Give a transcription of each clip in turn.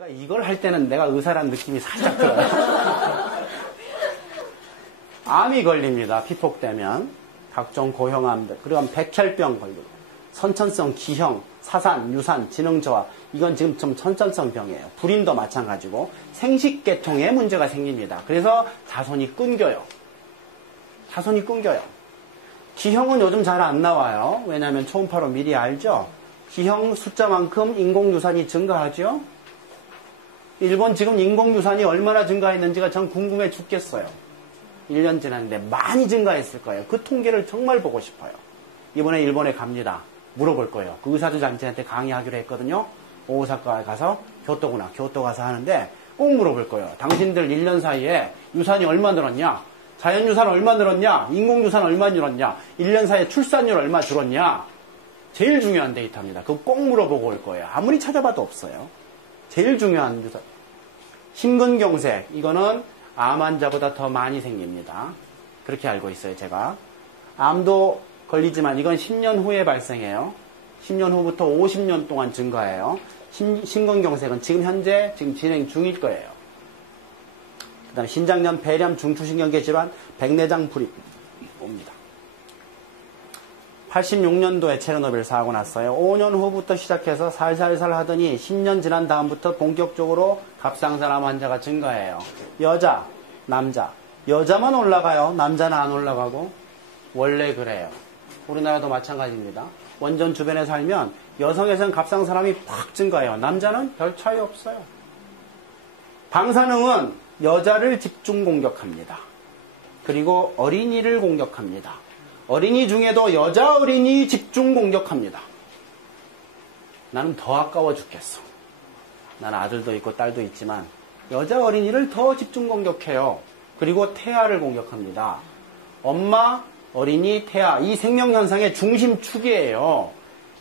내가 이걸 할 때는 내가 의사라는 느낌이 살짝 들어요. 암이 걸립니다. 피폭되면. 각종 고형암들. 그리고 백혈병 걸리고. 선천성 기형, 사산, 유산, 지능저하. 이건 지금 좀 선천성 병이에요. 불임도 마찬가지고 생식계통에 문제가 생깁니다. 그래서 자손이 끊겨요. 자손이 끊겨요. 기형은 요즘 잘 안 나와요. 왜냐하면 초음파로 미리 알죠. 기형 숫자만큼 인공유산이 증가하죠. 일본 지금 인공유산이 얼마나 증가했는지가 전 궁금해 죽겠어요. 1년 지났는데 많이 증가했을 거예요. 그 통계를 정말 보고 싶어요. 이번에 일본에 갑니다. 물어볼 거예요. 그 의사들한테 강의하기로 했거든요. 오사카에 가서 교토구나. 교토 가서 하는데 꼭 물어볼 거예요. 당신들 1년 사이에 유산이 얼마 늘었냐? 자연유산 얼마 늘었냐? 인공유산 얼마 늘었냐? 1년 사이에 출산율 얼마 줄었냐? 제일 중요한 데이터입니다. 그거 꼭 물어보고 올 거예요. 아무리 찾아봐도 없어요. 제일 중요한 유산. 심근경색. 이거는 암 환자보다 더 많이 생깁니다. 그렇게 알고 있어요, 제가. 암도 걸리지만 이건 10년 후에 발생해요. 10년 후부터 50년 동안 증가해요. 심근경색은 지금 현재 진행 중일 거예요. 그 다음에 신장염, 폐렴, 중추신경계 질환, 백내장 불임 옵니다. 86년도에 체르노빌 사고 났어요. 5년 후부터 시작해서 살살살 하더니 10년 지난 다음부터 본격적으로 갑상선암 환자가 증가해요. 여자, 남자. 여자만 올라가요. 남자는 안 올라가고. 원래 그래요. 우리나라도 마찬가지입니다. 원전 주변에 살면 여성에서는 갑상선암이 팍 증가해요. 남자는 별 차이 없어요. 방사능은 여자를 집중 공격합니다. 그리고 어린이를 공격합니다. 어린이 중에도 여자 어린이 집중 공격합니다. 나는 더 아까워 죽겠어. 나는 아들도 있고 딸도 있지만 여자 어린이를 더 집중 공격해요. 그리고 태아를 공격합니다. 엄마, 어린이, 태아 이 생명현상의 중심축이에요.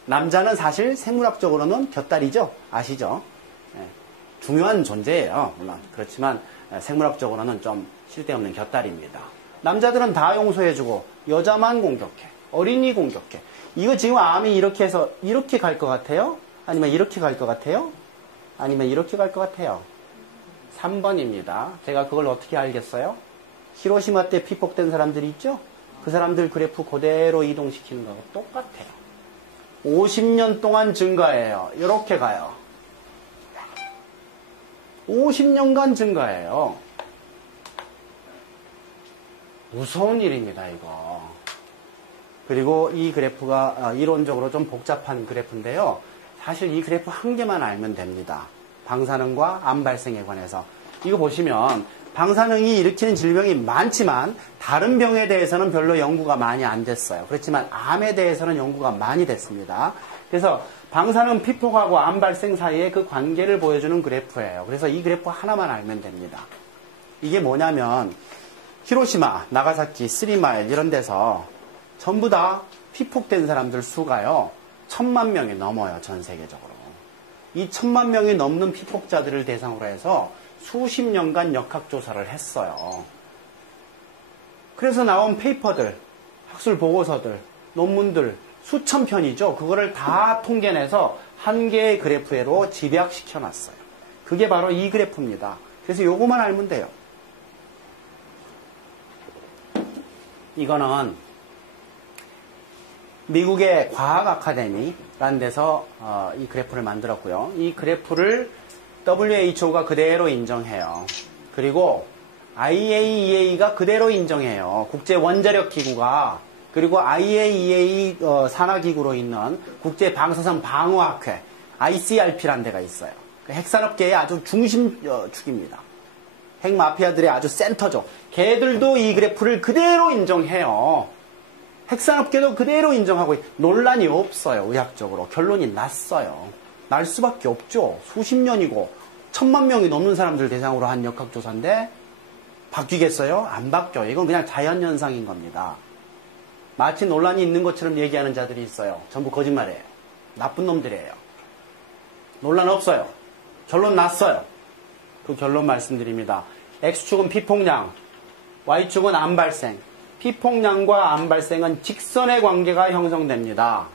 남자는 사실 생물학적으로는 곁다리죠. 아시죠? 네. 중요한 존재예요. 물론 그렇지만 생물학적으로는 좀 쓸데없는 곁다리입니다. 남자들은 다 용서해주고 여자만 공격해. 어린이 공격해. 이거 지금 암이 이렇게 해서 이렇게 갈 것 같아요? 아니면 이렇게 갈 것 같아요? 아니면 이렇게 갈 것 같아요? 3번입니다. 제가 그걸 어떻게 알겠어요? 히로시마 때 피폭된 사람들이 있죠? 그 사람들 그래프 그대로 이동시키는 거하고 똑같아요. 50년 동안 증가해요. 이렇게 가요. 50년간 증가해요. 무서운 일입니다, 이거. 그리고 이 그래프가 이론적으로 좀 복잡한 그래프인데요. 사실 이 그래프 한 개만 알면 됩니다. 방사능과 암 발생에 관해서. 이거 보시면 방사능이 일으키는 질병이 많지만 다른 병에 대해서는 별로 연구가 많이 안 됐어요. 그렇지만 암에 대해서는 연구가 많이 됐습니다. 그래서 방사능 피폭하고 암 발생 사이에 그 관계를 보여주는 그래프예요. 그래서 이 그래프 하나만 알면 됩니다. 이게 뭐냐면 히로시마, 나가사키, 스리마일 이런 데서 전부 다 피폭된 사람들 수가요. 1000만 명이 넘어요. 전 세계적으로. 이 1000만 명이 넘는 피폭자들을 대상으로 해서 수십 년간 역학조사를 했어요. 그래서 나온 페이퍼들, 학술 보고서들, 논문들 수천 편이죠. 그거를 다 통계내서 한 개의 그래프로 집약시켜놨어요. 그게 바로 이 그래프입니다. 그래서 요거만 알면 돼요. 이거는 미국의 과학 아카데미라는 데서 이 그래프를 만들었고요. 이 그래프를 WHO가 그대로 인정해요. 그리고 IAEA가 그대로 인정해요. 국제 원자력 기구가. 그리고 IAEA 산하기구로 있는 국제 방사선 방어학회 ICRP라는 데가 있어요. 핵산업계의 아주 중심축입니다. 핵마피아들의 아주 센터죠. 걔들도 이 그래프를 그대로 인정해요. 핵산업계도 그대로 인정하고 논란이 없어요. 의학적으로. 결론이 났어요. 날 수밖에 없죠. 수십 년이고 1000만 명이 넘는 사람들 대상으로 한 역학조사인데 바뀌겠어요? 안 바뀌어요. 이건 그냥 자연현상인 겁니다. 마치 논란이 있는 것처럼 얘기하는 자들이 있어요. 전부 거짓말이에요. 나쁜 놈들이에요. 논란 없어요. 결론 났어요. 그 결론 말씀드립니다. X축은 피폭량, Y축은 암 발생. 피폭량과 암 발생은 직선의 관계가 형성됩니다.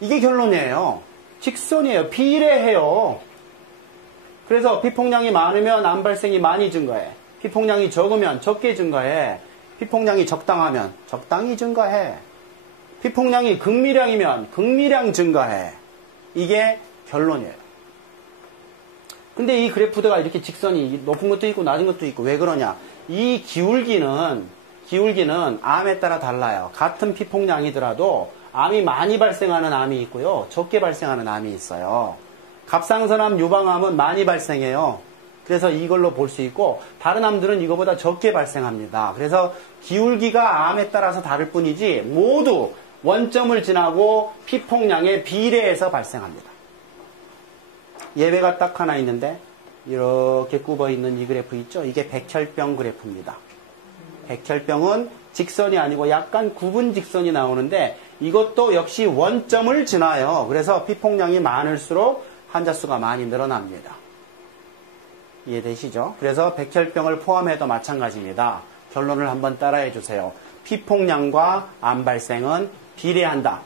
이게 결론이에요. 직선이에요. 비례해요. 그래서 피폭량이 많으면 암 발생이 많이 증가해. 피폭량이 적으면 적게 증가해. 피폭량이 적당하면 적당히 증가해. 피폭량이 극미량이면 극미량 증가해. 이게 결론이에요. 근데 이 그래프가 이렇게 직선이 높은 것도 있고 낮은 것도 있고 왜 그러냐? 이 기울기는 암에 따라 달라요. 같은 피폭량이더라도 암이 많이 발생하는 암이 있고요. 적게 발생하는 암이 있어요. 갑상선암, 유방암은 많이 발생해요. 그래서 이걸로 볼 수 있고 다른 암들은 이거보다 적게 발생합니다. 그래서 기울기가 암에 따라서 다를 뿐이지 모두 원점을 지나고 피폭량에 비례해서 발생합니다. 예외가 딱 하나 있는데 이렇게 굽어있는 이 그래프 있죠? 이게 백혈병 그래프입니다. 백혈병은 직선이 아니고 약간 굽은 직선이 나오는데 이것도 역시 원점을 지나요. 그래서 피폭량이 많을수록 환자 수가 많이 늘어납니다. 이해되시죠? 그래서 백혈병을 포함해도 마찬가지입니다. 결론을 한번 따라해 주세요. 피폭량과 암 발생은 비례한다.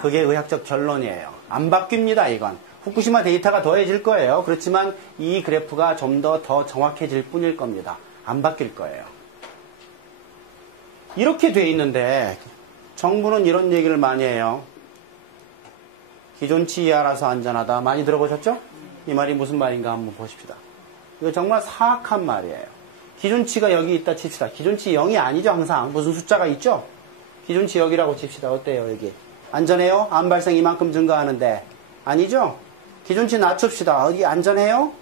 그게 의학적 결론이에요. 안 바뀝니다, 이건. 후쿠시마 데이터가 더해질 거예요. 그렇지만 이 그래프가 좀 더 정확해질 뿐일 겁니다. 안 바뀔 거예요. 이렇게 돼 있는데 정부는 이런 얘기를 많이 해요. 기존치 이하라서 안전하다. 많이 들어보셨죠? 이 말이 무슨 말인가 한번 보십시다. 이거 정말 사악한 말이에요. 기준치가 여기 있다 칩시다. 기준치 0이 아니죠, 항상. 무슨 숫자가 있죠? 기준치 여기라고 칩시다. 어때요, 여기? 안전해요? 암 발생 이만큼 증가하는데. 아니죠? 기준치 낮춥시다. 여기 안전해요?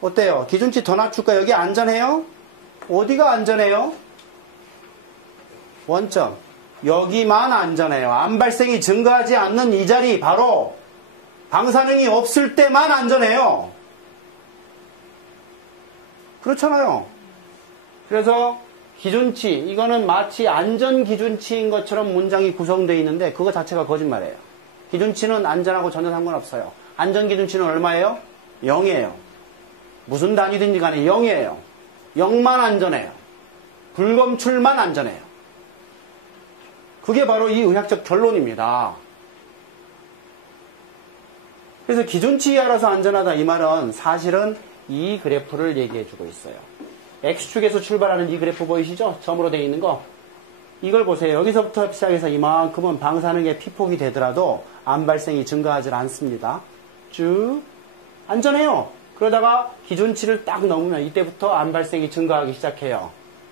어때요? 기준치 더 낮출까? 여기 안전해요? 어디가 안전해요? 원점. 여기만 안전해요. 암 발생이 증가하지 않는 이 자리, 바로 방사능이 없을 때만 안전해요. 그렇잖아요. 그래서 기준치, 이거는 마치 안전기준치인 것처럼 문장이 구성되어 있는데 그거 자체가 거짓말이에요. 기준치는 안전하고 전혀 상관없어요. 안전기준치는 얼마예요? 0이에요. 무슨 단위든지 간에 0이에요. 0만 안전해요. 불검출만 안전해요. 그게 바로 이 의학적 결론입니다. 그래서 기준치 이하라서 안전하다 이 말은 사실은 이 그래프를 얘기해주고 있어요. X축에서 출발하는 이 그래프 보이시죠? 점으로 되어 있는 거. 이걸 보세요. 여기서부터 시작해서 이만큼은 방사능의 피폭이 되더라도 암 발생이 증가하지 않습니다. 쭉 안전해요. 그러다가 기준치를 딱 넘으면 이때부터 암 발생이 증가하기 시작해요.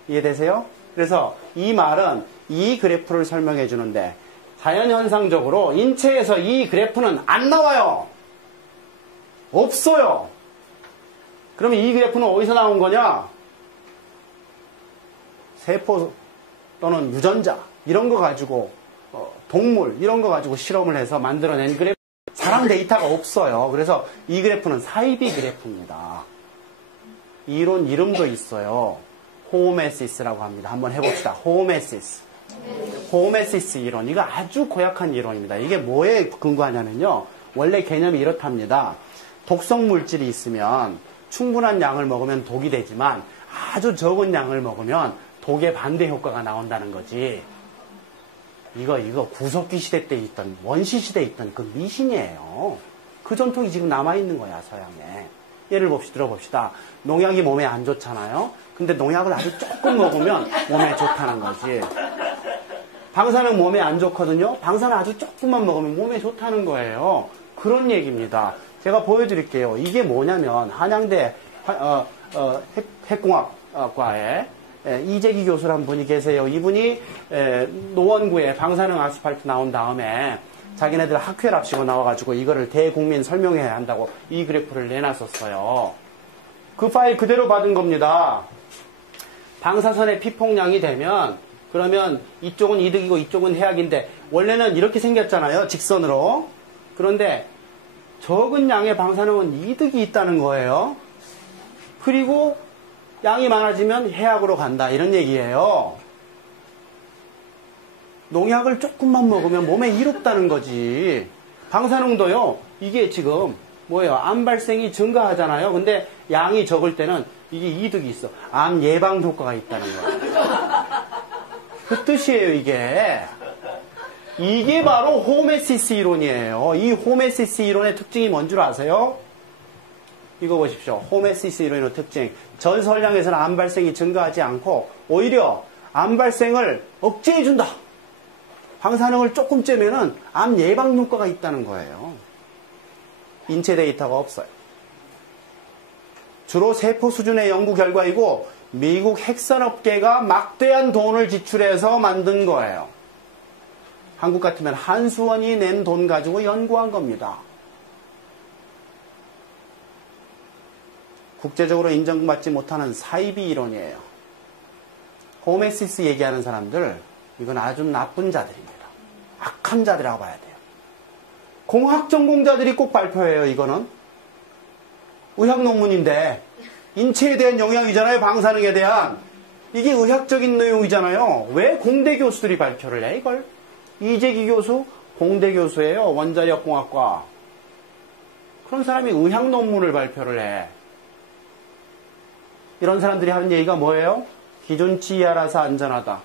이해되세요? 그래서 이 말은 이 그래프를 설명해 주는데 자연현상적으로 인체에서 이 그래프는 안 나와요. 없어요. 그러면 이 그래프는 어디서 나온 거냐? 세포 또는 유전자 이런 거 가지고 동물 이런 거 가지고 실험을 해서 만들어낸 그래프. 사람 데이터가 없어요. 그래서 이 그래프는 사이비 그래프입니다. 이론 이름도 있어요. 호메시스라고 합니다. 한번 해봅시다. 호메시스. 호메시스 이론. 이거 아주 고약한 이론입니다. 이게 뭐에 근거하냐면요. 원래 개념이 이렇답니다. 독성 물질이 있으면 충분한 양을 먹으면 독이 되지만 아주 적은 양을 먹으면 독의 반대 효과가 나온다는 거지. 이거 구석기 시대 때 있던, 원시 시대에 있던 그 미신이에요. 그 전통이 지금 남아있는 거야, 서양에. 예를 들어봅시다. 농약이 몸에 안 좋잖아요. 근데 농약을 아주 조금 먹으면 몸에 좋다는 거지. 방사능 몸에 안 좋거든요. 방사능 아주 조금만 먹으면 몸에 좋다는 거예요. 그런 얘기입니다. 제가 보여드릴게요. 이게 뭐냐면 한양대 핵공학과에 이재기 교수란 분이 계세요. 이분이 노원구에 방사능 아스팔트 나온 다음에 자기네들 학회랍시고 나와가지고 이거를 대국민 설명해야 한다고 이 그래프를 내놨었어요. 그 파일 그대로 받은 겁니다. 방사선의 피폭량이 되면 그러면 이쪽은 이득이고 이쪽은 해악인데 원래는 이렇게 생겼잖아요. 직선으로. 그런데 적은 양의 방사능은 이득이 있다는 거예요. 그리고 양이 많아지면 해악으로 간다. 이런 얘기예요. 농약을 조금만 먹으면 몸에 이롭다는 거지. 방사능도요. 이게 지금 뭐예요? 암 발생이 증가하잖아요. 근데 양이 적을 때는 이게 이득이 있어. 암 예방 효과가 있다는 거예요. 그 뜻이에요, 이게. 이게 바로 호메시스 이론이에요. 이 호메시스 이론의 특징이 뭔 줄 아세요? 이거 보십시오. 호메시스 이론의 특징. 전설량에서는 암 발생이 증가하지 않고 오히려 암 발생을 억제해준다. 방사능을 조금 쬐면은 암 예방 효과가 있다는 거예요. 인체 데이터가 없어요. 주로 세포 수준의 연구 결과이고 미국 핵산업계가 막대한 돈을 지출해서 만든 거예요. 한국 같으면 한수원이 낸 돈 가지고 연구한 겁니다. 국제적으로 인정받지 못하는 사이비 이론이에요. 호메시스 얘기하는 사람들, 이건 아주 나쁜 자들입니다. 악한 자들이라고 봐야 돼요. 공학 전공자들이 꼭 발표해요, 이거는. 의학 논문인데, 인체에 대한 영향이잖아요, 방사능에 대한. 이게 의학적인 내용이잖아요. 왜 공대 교수들이 발표를 해, 이걸? 이재기 교수, 공대 교수예요, 원자력공학과. 그런 사람이 의학 논문을 발표를 해. 이런 사람들이 하는 얘기가 뭐예요? 기준치 이하라서 안전하다.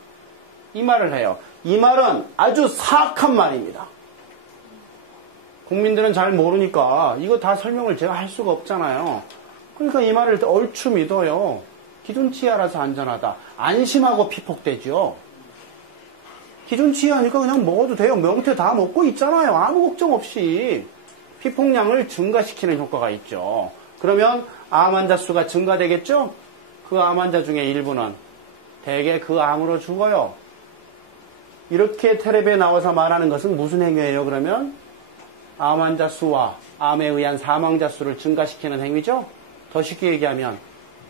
이 말을 해요. 이 말은 아주 사악한 말입니다. 국민들은 잘 모르니까 이거 다 설명을 제가 할 수가 없잖아요. 그러니까 이 말을 얼추 믿어요. 기준치 이하라서 안전하다. 안심하고 피폭되죠. 기준치 이하니까 그냥 먹어도 돼요. 명태 다 먹고 있잖아요. 아무 걱정 없이. 피폭량을 증가시키는 효과가 있죠. 그러면 암 환자 수가 증가되겠죠? 그 암 환자 중에 일부는 대개 그 암으로 죽어요. 이렇게 텔레비에 나와서 말하는 것은 무슨 행위예요, 그러면? 암 환자 수와 암에 의한 사망자 수를 증가시키는 행위죠? 더 쉽게 얘기하면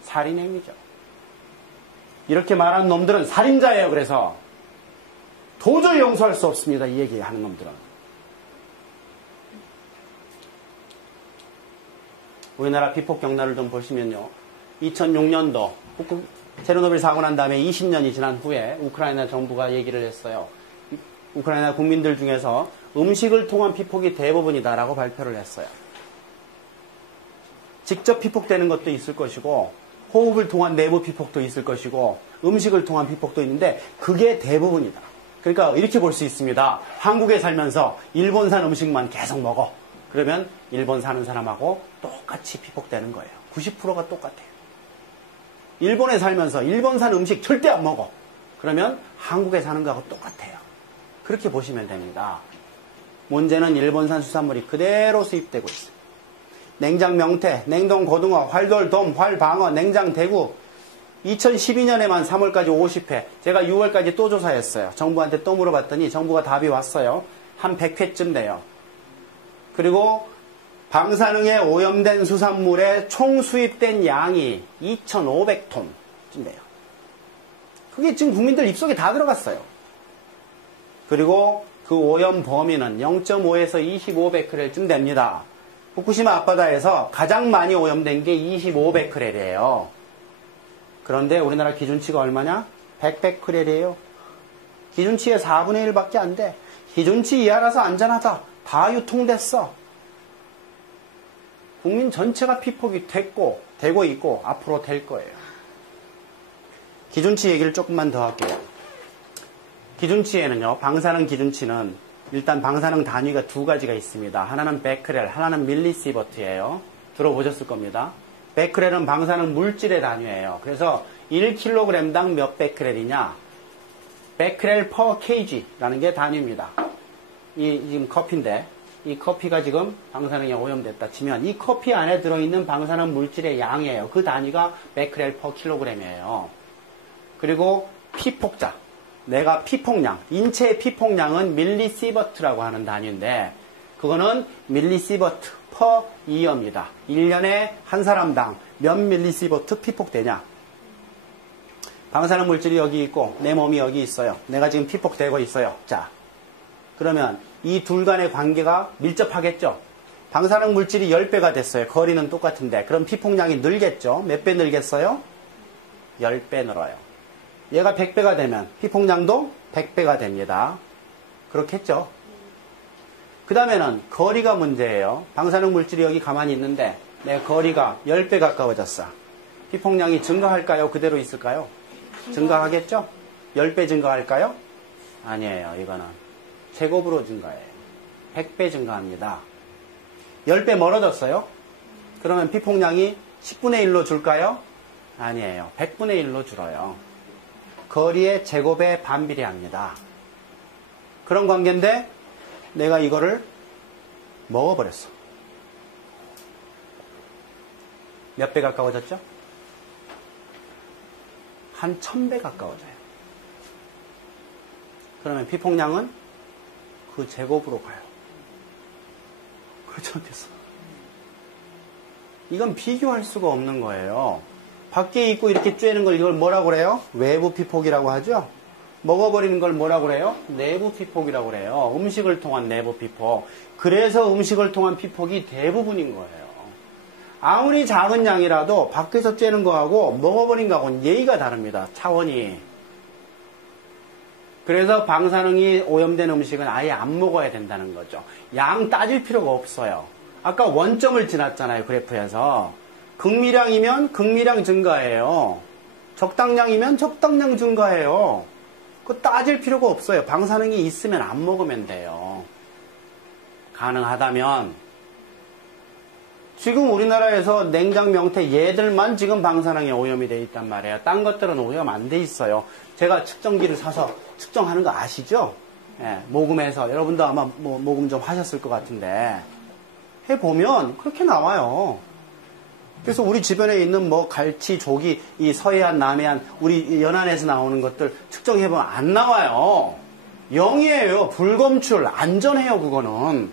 살인 행위죠. 이렇게 말하는 놈들은 살인자예요, 그래서. 도저히 용서할 수 없습니다, 이 얘기하는 놈들은. 우리나라 피폭 경로를 좀 보시면요. 2006년도 체르노빌 사고 난 다음에 20년이 지난 후에 우크라이나 정부가 얘기를 했어요. 우크라이나 국민들 중에서 음식을 통한 피폭이 대부분이다라고 발표를 했어요. 직접 피폭되는 것도 있을 것이고 호흡을 통한 내부 피폭도 있을 것이고 음식을 통한 피폭도 있는데 그게 대부분이다. 그러니까 이렇게 볼 수 있습니다. 한국에 살면서 일본산 음식만 계속 먹어. 그러면 일본 사는 사람하고 똑같이 피폭되는 거예요. 90%가 똑같아요. 일본에 살면서 일본산 음식 절대 안 먹어. 그러면 한국에 사는 거하고 똑같아요. 그렇게 보시면 됩니다. 문제는 일본산 수산물이 그대로 수입되고 있어요. 냉장 명태, 냉동 고등어, 활돌, 돔, 활방어, 냉장 대구 2012년에만 3월까지 50회, 제가 6월까지 또 조사했어요. 정부한테 또 물어봤더니 정부가 답이 왔어요. 한 100회쯤 돼요. 그리고 방사능에 오염된 수산물의 총 수입된 양이 2,500톤쯤 돼요. 그게 지금 국민들 입속에 다 들어갔어요. 그리고 그 오염 범위는 0.5에서 25베크렐쯤 됩니다. 후쿠시마 앞바다에서 가장 많이 오염된 게 25베크렐이에요. 그런데 우리나라 기준치가 얼마냐? 100베크렐이에요. 기준치의 4분의 1밖에 안 돼. 기준치 이하라서 안전하다. 다 유통됐어. 국민 전체가 피폭이 됐고, 되고 있고, 앞으로 될 거예요. 기준치 얘기를 조금만 더 할게요. 기준치에는요, 방사능 기준치는 일단 방사능 단위가 두 가지가 있습니다. 하나는 베크렐, 하나는 밀리시버트예요. 들어보셨을 겁니다. 베크렐은 방사능 물질의 단위예요. 그래서 1kg당 몇 베크렐이냐? 베크렐 per kg라는 게 단위입니다. 이 지금 커피인데 이 커피가 지금 방사능에 오염됐다 치면 이 커피 안에 들어있는 방사능 물질의 양이에요. 그 단위가 베크렐 per kg이에요. 그리고 피폭자, 내가 피폭량, 인체의 피폭량은 밀리시버트라고 하는 단위인데 그거는 밀리시버트 per year입니다. 1년에 한 사람당 몇 밀리시버트 피폭되냐. 방사능 물질이 여기 있고 내 몸이 여기 있어요. 내가 지금 피폭되고 있어요. 자, 그러면 이 둘 간의 관계가 밀접하겠죠. 방사능 물질이 10배가 됐어요. 거리는 똑같은데 그럼 피폭량이 늘겠죠. 몇 배 늘겠어요? 10배 늘어요. 얘가 100배가 되면 피폭량도 100배가 됩니다. 그렇겠죠. 그 다음에는 거리가 문제예요. 방사능 물질이 여기 가만히 있는데 내 거리가 10배 가까워졌어. 피폭량이 증가할까요? 그대로 있을까요? 증가하겠죠? 10배 증가할까요? 아니에요. 이거는 제곱으로 증가해요. 100배 증가합니다. 10배 멀어졌어요? 그러면 피폭량이 10분의 1로 줄까요? 아니에요. 100분의 1로 줄어요. 거리의 제곱에 반비례합니다. 그런 관계인데 내가 이거를 먹어버렸어. 몇 배 가까워졌죠? 한 1000배 가까워져요. 그러면 피폭량은 그 제곱으로 가요. 그렇지 않겠어? 이건 비교할 수가 없는 거예요. 밖에 있고 이렇게 쬐는 걸 이걸 뭐라고 그래요? 외부 피폭이라고 하죠? 먹어버리는 걸 뭐라고 그래요? 내부 피폭이라고 그래요. 음식을 통한 내부 피폭. 그래서 음식을 통한 피폭이 대부분인 거예요. 아무리 작은 양이라도 밖에서 쬐는 거하고 먹어버린 거하고는 예의가 다릅니다. 차원이. 그래서 방사능이 오염된 음식은 아예 안 먹어야 된다는 거죠. 양 따질 필요가 없어요. 아까 원점을 지났잖아요. 그래프에서. 극미량이면 극미량 증가해요. 적당량이면 적당량 증가해요. 그거 따질 필요가 없어요. 방사능이 있으면 안 먹으면 돼요. 가능하다면 지금 우리나라에서 냉장 명태 얘들만 지금 방사능에 오염이 돼 있단 말이에요. 딴 것들은 오염 안 돼 있어요. 제가 측정기를 사서 측정하는 거 아시죠? 예, 모금해서 여러분도 아마 모금 좀 하셨을 것 같은데 해보면 그렇게 나와요. 그래서 우리 주변에 있는 뭐 갈치, 조기, 이 서해안, 남해안, 우리 연안에서 나오는 것들 측정해보면 안 나와요. 0이에요. 불검출. 안전해요, 그거는.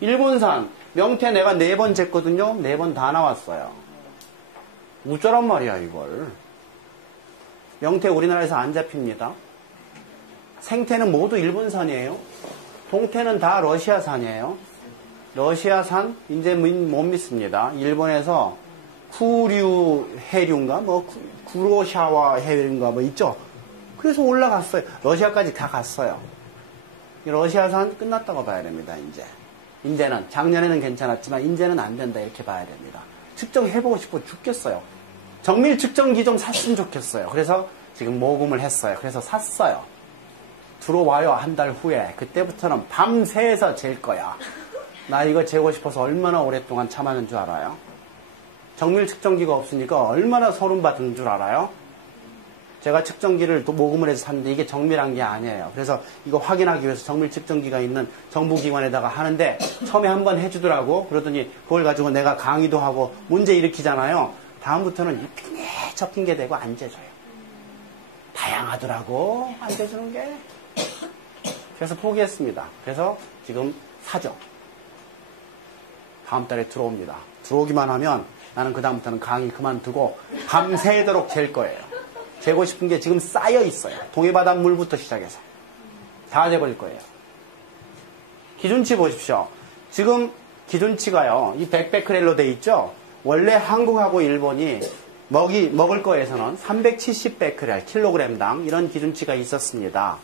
일본산, 명태 내가 4번 쟀거든요. 4번 다 나왔어요. 어쩌란 말이야, 이걸. 명태 우리나라에서 안 잡힙니다. 생태는 모두 일본산이에요. 동태는 다 러시아산이에요. 러시아산, 이제 못 믿습니다. 일본에서 쿠류 해류인가 뭐 구로샤와 해류인가 뭐 있죠. 그래서 올라갔어요. 러시아까지 다 갔어요. 러시아산 끝났다고 봐야 됩니다. 이제는 작년에는 괜찮았지만 이제는 안 된다 이렇게 봐야 됩니다. 측정해보고 싶어 죽겠어요. 정밀 측정기 좀 샀으면 좋겠어요. 그래서 지금 모금을 했어요. 그래서 샀어요. 들어와요. 한 달 후에. 그때부터는 밤새서 잴 거야. 나 이거 재고 싶어서 얼마나 오랫동안 참았는 줄 알아요? 정밀 측정기가 없으니까 얼마나 소름 받은 줄 알아요? 제가 측정기를 또 모금을 해서 샀는데 이게 정밀한 게 아니에요. 그래서 이거 확인하기 위해서 정밀 측정기가 있는 정부기관에다가 하는데 처음에 한번 해주더라고. 그러더니 그걸 가지고 내가 강의도 하고 문제 일으키잖아요. 다음부터는 이 핑계 저 핑계 대고 안 재줘요. 다양하더라고 안 재주는 게. 그래서 포기했습니다. 그래서 지금 사죠. 다음 달에 들어옵니다. 들어오기만 하면 나는 그 다음부터는 강의 그만두고 밤새도록 잴 거예요. 재고 싶은 게 지금 쌓여 있어요. 동해바닷물부터 시작해서 다 재버릴 거예요. 기준치 보십시오. 지금 기준치가요. 이 100베크렐로 돼 있죠. 원래 한국하고 일본이 먹을 거에서는 370베크렐 킬로그램당 이런 기준치가 있었습니다.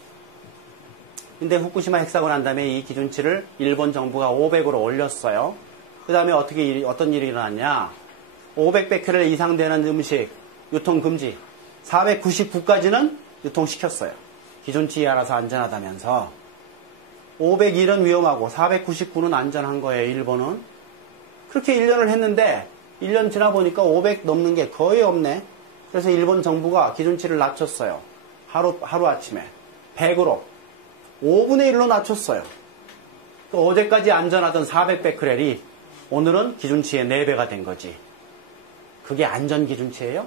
근데 후쿠시마 핵사고 난 다음에 이 기준치를 일본 정부가 500으로 올렸어요. 그 다음에 어떤 일이 일어났냐. 500베크렐 이상 되는 음식 유통 금지. 499까지는 유통시켰어요. 기준치에 알아서 안전하다면서. 501은 위험하고 499는 안전한 거예요. 일본은. 그렇게 1년을 했는데 1년 지나 보니까 500 넘는 게 거의 없네. 그래서 일본 정부가 기준치를 낮췄어요. 하루아침에 100으로 5분의 1로 낮췄어요. 또 어제까지 안전하던 400베크렐이 오늘은 기준치의 4배가 된 거지. 그게 안전 기준치예요?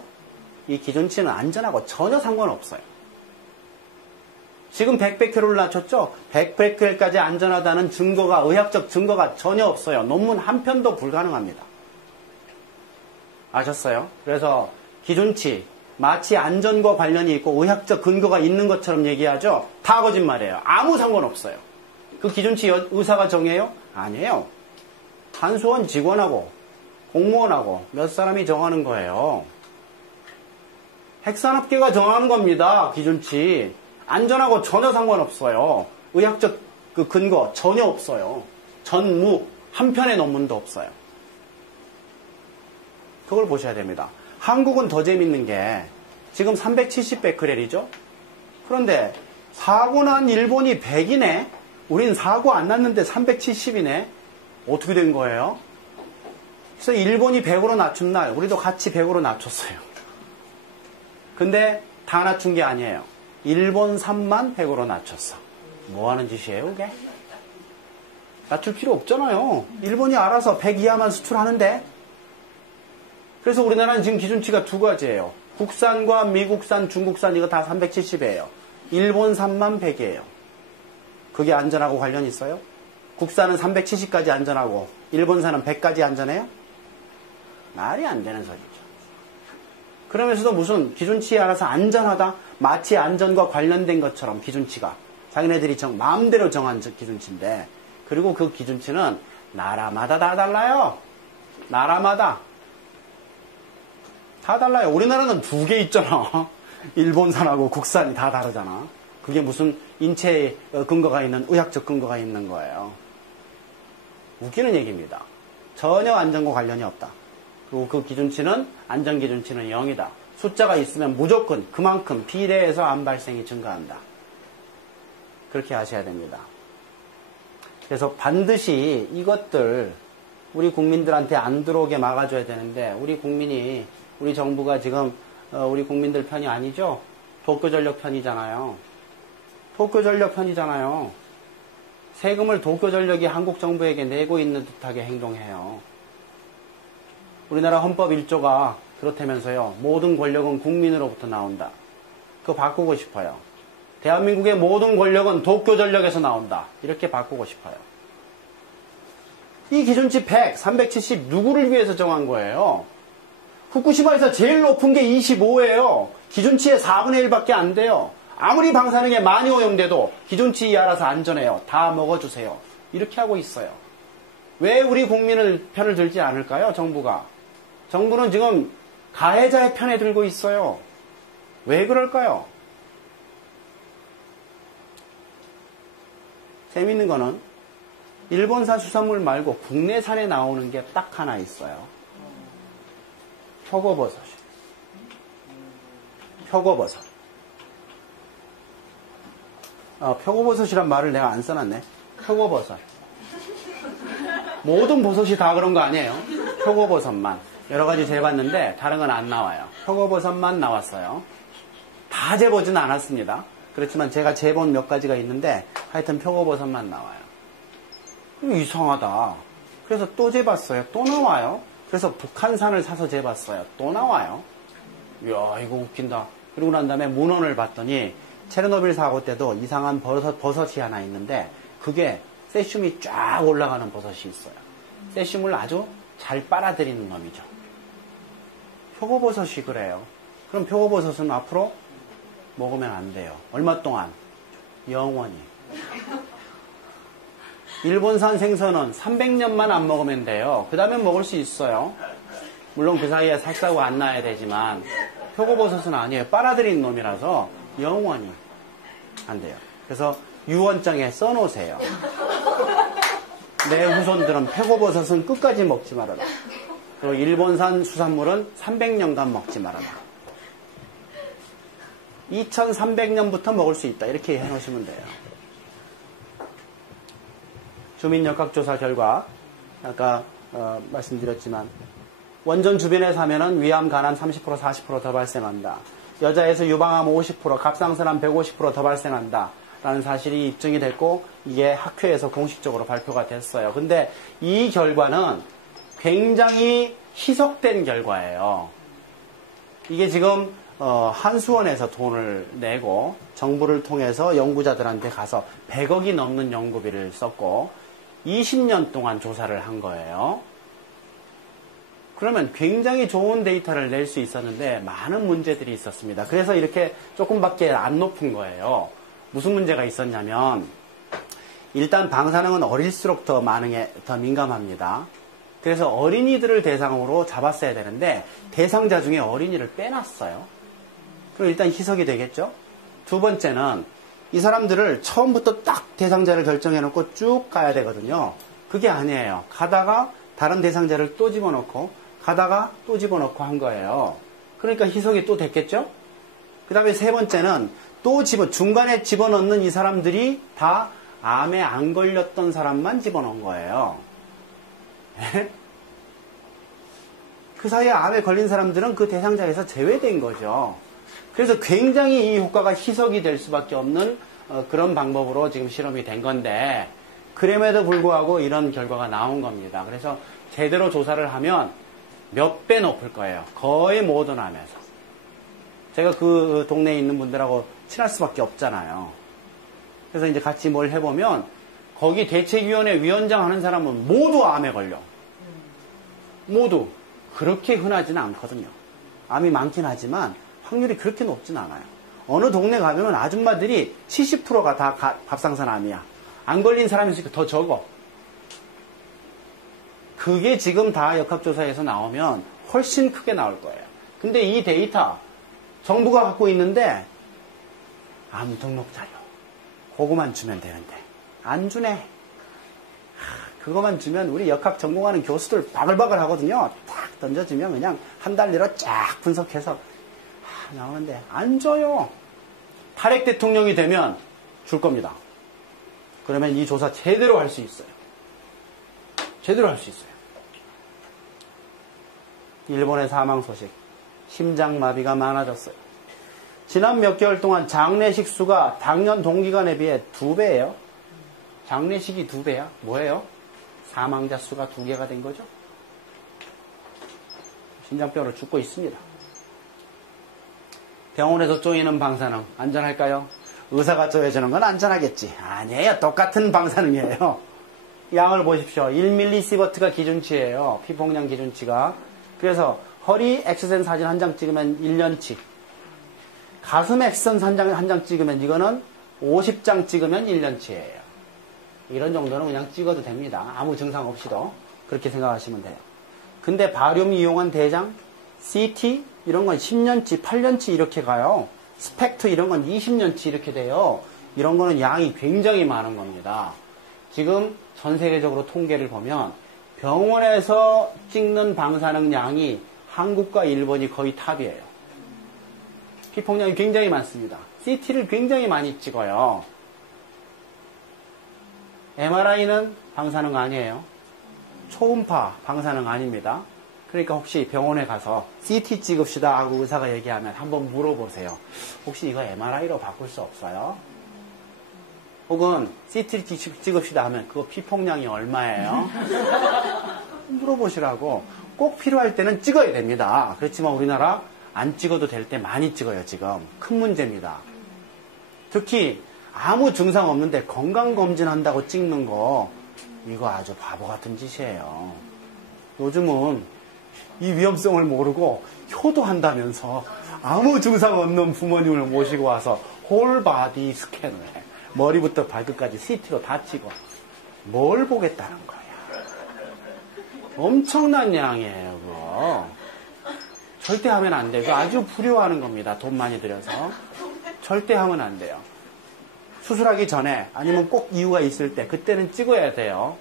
이 기준치는 안전하고 전혀 상관없어요. 지금 100베크렐을 낮췄죠? 100베크렐까지 안전하다는 증거가, 의학적 증거가 전혀 없어요. 논문 한 편도 불가능합니다. 아셨어요? 그래서 기준치, 마치 안전과 관련이 있고 의학적 근거가 있는 것처럼 얘기하죠? 다 거짓말이에요. 아무 상관없어요. 그 기준치 의사가 정해요? 아니에요. 한수원 직원하고 공무원하고 몇 사람이 정하는 거예요. 핵산업계가 정하는 겁니다. 기준치. 안전하고 전혀 상관없어요. 의학적 그 근거 전혀 없어요. 전무 한 편의 논문도 없어요. 그걸 보셔야 됩니다. 한국은 더 재밌는 게 지금 370베크렐이죠. 그런데 사고 난 일본이 100이네. 우린 사고 안 났는데 370이네. 어떻게 된 거예요? 그래서 일본이 100으로 낮춘 날 우리도 같이 100으로 낮췄어요. 근데 다 낮춘 게 아니에요. 일본 3만 100으로 낮췄어. 뭐 하는 짓이에요, 그게? 낮출 필요 없잖아요. 일본이 알아서 100 이하만 수출하는데. 그래서 우리나라는 지금 기준치가 두 가지예요. 국산과 미국산, 중국산 이거 다 370이에요. 일본 3만 100이에요. 그게 안전하고 관련 있어요? 국산은 370까지 안전하고 일본산은 100까지 안전해요? 말이 안 되는 소리죠. 그러면서도 무슨 기준치에 알아서 안전하다? 마치 안전과 관련된 것처럼 기준치가 자기네들이 마음대로 정한 기준치인데, 그리고 그 기준치는 나라마다 다 달라요. 나라마다 다 달라요. 우리나라는 두 개 있잖아. 일본산하고 국산이 다 다르잖아. 그게 무슨 인체에 근거가 있는, 의학적 근거가 있는 거예요. 웃기는 얘기입니다. 전혀 안전과 관련이 없다. 그리고 그 기준치는, 안전기준치는 0이다. 숫자가 있으면 무조건 그만큼 비례해서 암 발생이 증가한다. 그렇게 아셔야 됩니다. 그래서 반드시 이것들 우리 국민들한테 안 들어오게 막아줘야 되는데, 우리 정부가 지금 우리 국민들 편이 아니죠? 도쿄전력 편이잖아요. 도쿄전력 편이잖아요. 세금을 도쿄전력이 한국 정부에게 내고 있는 듯하게 행동해요. 우리나라 헌법 1조가 그렇다면서요. 모든 권력은 국민으로부터 나온다. 그거 바꾸고 싶어요. 대한민국의 모든 권력은 도쿄전력에서 나온다. 이렇게 바꾸고 싶어요. 이 기준치 100, 370 누구를 위해서 정한 거예요? 후쿠시마에서 제일 높은 게 25예요. 기준치의 4분의 1밖에 안 돼요. 아무리 방사능에 많이 오염돼도 기준치 이하라서 안전해요. 다 먹어주세요. 이렇게 하고 있어요. 왜 우리 국민을 편을 들지 않을까요? 정부는 지금 가해자의 편에 들고 있어요. 왜 그럴까요? 재밌는 거는 일본산 수산물 말고 국내산에 나오는 게 딱 하나 있어요. 표고버섯이. 표고버섯. 표고버섯이란 말을 내가 안 써놨네. 표고버섯. 모든 버섯이 다 그런 거 아니에요. 표고버섯만. 여러 가지 재봤는데 다른 건 안 나와요. 표고버섯만 나왔어요. 다 재보진 않았습니다. 그렇지만 제가 재본 몇 가지가 있는데 하여튼 표고버섯만 나와요. 이상하다. 그래서 또 재봤어요. 또 나와요. 그래서 북한산을 사서 재봤어요. 또 나와요. 이야, 이거 웃긴다. 그러고 난 다음에 문헌을 봤더니 체르노빌 사고 때도 이상한 버섯이 하나 있는데 그게 세슘이 쫙 올라가는 버섯이 있어요. 세슘을 아주 잘 빨아들이는 놈이죠. 표고버섯이 그래요. 그럼 표고버섯은 앞으로 먹으면 안 돼요. 얼마 동안? 영원히. 일본산 생선은 300년만 안 먹으면 돼요. 그 다음에 먹을 수 있어요. 물론 그 사이에 살싸고 안 나야 되지만 표고버섯은 아니에요. 빨아들인 놈이라서 영원히 안 돼요. 그래서 유언장에 써놓으세요. 내 후손들은 표고버섯은 끝까지 먹지 말아라. 그리고 일본산 수산물은 300년간 먹지 말아라. 2300년부터 먹을 수 있다. 이렇게 해놓으시면 돼요. 주민역학조사 결과 아까 말씀드렸지만 원전 주변에 사면은 위암, 간암 30%, 40% 더 발생한다. 여자에서 유방암 50%, 갑상선암 150% 더 발생한다. 라는 사실이 입증이 됐고 이게 학회에서 공식적으로 발표가 됐어요. 근데 이 결과는 굉장히 희석된 결과예요. 이게 지금 한수원에서 돈을 내고 정부를 통해서 연구자들한테 가서 100억이 넘는 연구비를 썼고 20년 동안 조사를 한 거예요. 그러면 굉장히 좋은 데이터를 낼 수 있었는데 많은 문제들이 있었습니다. 그래서 이렇게 조금밖에 안 높은 거예요. 무슨 문제가 있었냐면 일단 방사능은 어릴수록 더 민감합니다. 그래서 어린이들을 대상으로 잡았어야 되는데 대상자 중에 어린이를 빼놨어요. 그럼 일단 희석이 되겠죠. 두 번째는 이 사람들을 처음부터 딱 대상자를 결정해놓고 쭉 가야 되거든요. 그게 아니에요. 가다가 다른 대상자를 또 집어넣고 가다가 또 집어넣고 한 거예요. 그러니까 희석이 또 됐겠죠. 그 다음에 세 번째는 또 중간에 집어넣는 이 사람들이 다 암에 안 걸렸던 사람만 집어넣은 거예요. 그 사이에 암에 걸린 사람들은 그 대상자에서 제외된 거죠. 그래서 굉장히 이 효과가 희석이 될 수밖에 없는 그런 방법으로 지금 실험이 된 건데, 그럼에도 불구하고 이런 결과가 나온 겁니다. 그래서 제대로 조사를 하면 몇 배 높을 거예요. 거의 모든 암에서. 제가 그 동네에 있는 분들하고 친할 수밖에 없잖아요. 그래서 이제 같이 뭘 해보면 거기 대책위원회 위원장 하는 사람은 모두 암에 걸려. 모두. 그렇게 흔하지는 않거든요. 암이 많긴 하지만 확률이 그렇게 높진 않아요. 어느 동네 가면 아줌마들이 70%가 다 갑상선암이야. 안 걸린 사람이 있으니까 더 적어. 그게 지금 다 역학조사에서 나오면 훨씬 크게 나올 거예요. 근데 이 데이터 정부가 갖고 있는데 암 등록 자료 그거만 주면 되는데 안 주네. 그거만 주면 우리 역학 전공하는 교수들 바글바글 하거든요. 딱 던져주면 그냥 한 달내로 쫙 분석해서 나오는데 안 줘요. 탈핵 대통령이 되면 줄 겁니다. 그러면 이 조사 제대로 할 수 있어요. 제대로 할 수 있어요. 일본의 사망 소식. 심장마비가 많아졌어요. 지난 몇 개월 동안 장례식 수가 당년 동기간에 비해 2배예요. 장례식이 2배야? 뭐예요? 사망자 수가 2개가 된 거죠. 심장병으로 죽고 있습니다. 병원에서 쪼이는 방사능 안전할까요? 의사가 쪼여주는 건 안전하겠지. 아니에요. 똑같은 방사능이에요. 양을 보십시오. 1mS가 기준치예요. 피폭량 기준치가. 그래서 허리 엑스센 사진 한 장 찍으면 1년치. 가슴 엑스센 한 장 찍으면 이거는 50장 찍으면 1년치예요. 이런 정도는 그냥 찍어도 됩니다. 아무 증상 없이도. 그렇게 생각하시면 돼요. 근데 바륨 이용한 대장, CT 이런 건 10년치, 8년치 이렇게 가요. 스펙트 이런 건 20년치 이렇게 돼요. 이런 거는 양이 굉장히 많은 겁니다. 지금 전 세계적으로 통계를 보면 병원에서 찍는 방사능 양이 한국과 일본이 거의 탑이에요. 피폭량이 굉장히 많습니다. CT를 굉장히 많이 찍어요. MRI는 방사능 아니에요. 초음파 방사능 아닙니다. 그러니까 혹시 병원에 가서 CT 찍읍시다 하고 의사가 얘기하면 한번 물어보세요. 혹시 이거 MRI로 바꿀 수 없어요? 혹은 CT 찍읍시다 하면 그거 피폭량이 얼마예요? 물어보시라고. 꼭 필요할 때는 찍어야 됩니다. 그렇지만 우리나라 안 찍어도 될 때 많이 찍어요. 지금 큰 문제입니다. 특히 아무 증상 없는데 건강검진한다고 찍는 거 이거 아주 바보 같은 짓이에요. 요즘은 이 위험성을 모르고 효도한다면서 아무 증상 없는 부모님을 모시고 와서 홀바디 스캔을 해. 머리부터 발끝까지 CT로 다 찍어. 뭘 보겠다는 거야. 엄청난 양이에요. 그거. 절대 하면 안 돼요. 아주 불효하는 겁니다. 돈 많이 들여서. 절대 하면 안 돼요. 수술하기 전에 아니면 꼭 이유가 있을 때 그때는 찍어야 돼요.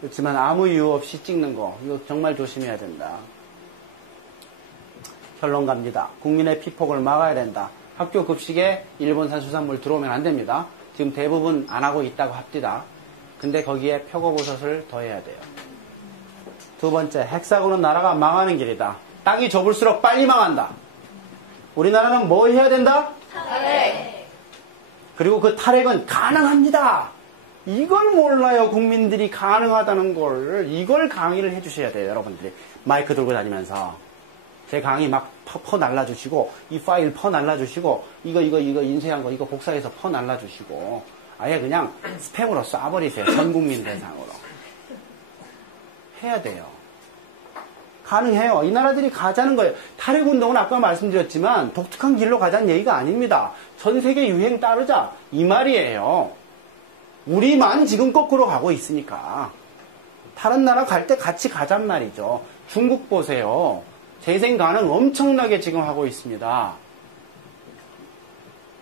그렇지만 아무 이유 없이 찍는 거 이거 정말 조심해야 된다. 결론 갑니다. 국민의 피폭을 막아야 된다. 학교 급식에 일본산 수산물 들어오면 안 됩니다. 지금 대부분 안 하고 있다고 합디다. 근데 거기에 표고버섯을 더해야 돼요. 두 번째, 헥사곤은 나라가 망하는 길이다. 땅이 좁을수록 빨리 망한다. 우리나라는 뭐 해야 된다? 탈핵. 그리고 그 탈핵은 가능합니다. 이걸 몰라요. 국민들이 가능하다는 걸. 이걸 강의를 해주셔야 돼요. 여러분들이. 마이크 들고 다니면서. 제 강의 막 퍼 날라주시고 이 파일 퍼 날라주시고 이거 인쇄한 거 이거 복사해서 퍼 날라주시고 아예 그냥 스팸으로 쏴버리세요. 전 국민 대상으로. 해야 돼요. 가능해요. 이 나라들이 가자는 거예요. 탈핵운동은 아까 말씀드렸지만 독특한 길로 가자는 얘기가 아닙니다. 전 세계 유행 따르자 이 말이에요. 우리만 지금 거꾸로 가고 있으니까 다른 나라 갈 때 같이 가잔 말이죠. 중국 보세요. 재생 가능 엄청나게 지금 하고 있습니다.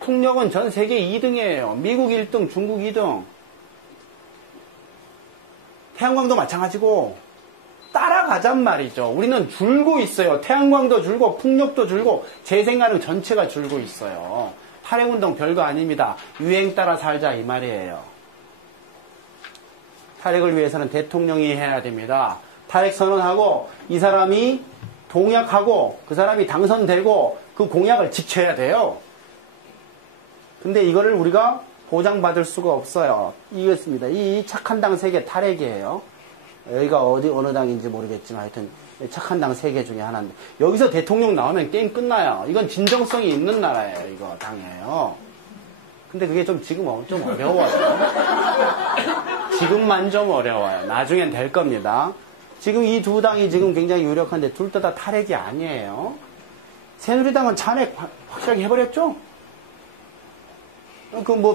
풍력은 전 세계 2등이에요. 미국 1등, 중국 2등. 태양광도 마찬가지고 따라가잔 말이죠. 우리는 줄고 있어요. 태양광도 줄고 풍력도 줄고 재생 가능 전체가 줄고 있어요. 탈핵운동 별거 아닙니다. 유행 따라 살자 이 말이에요. 탈핵을 위해서는 대통령이 해야 됩니다. 탈핵 선언하고 이 사람이 동약하고 그 사람이 당선되고 그 공약을 지켜야 돼요. 근데 이거를 우리가 보장받을 수가 없어요. 이겼습니다. 이 착한 당 세계 탈핵이에요. 여기가 어느 당인지 모르겠지만 하여튼 착한 당 세계 중에 하나인데 여기서 대통령 나오면 게임 끝나요. 이건 진정성이 있는 나라예요. 이거 당이에요. 근데 그게 지금 좀 어려워요. 지금만 좀 어려워요. 나중엔 될 겁니다. 지금 이 두 당이 지금 굉장히 유력한데 둘 다 탈핵이 아니에요. 새누리당은 잔핵 확실하게 해버렸죠?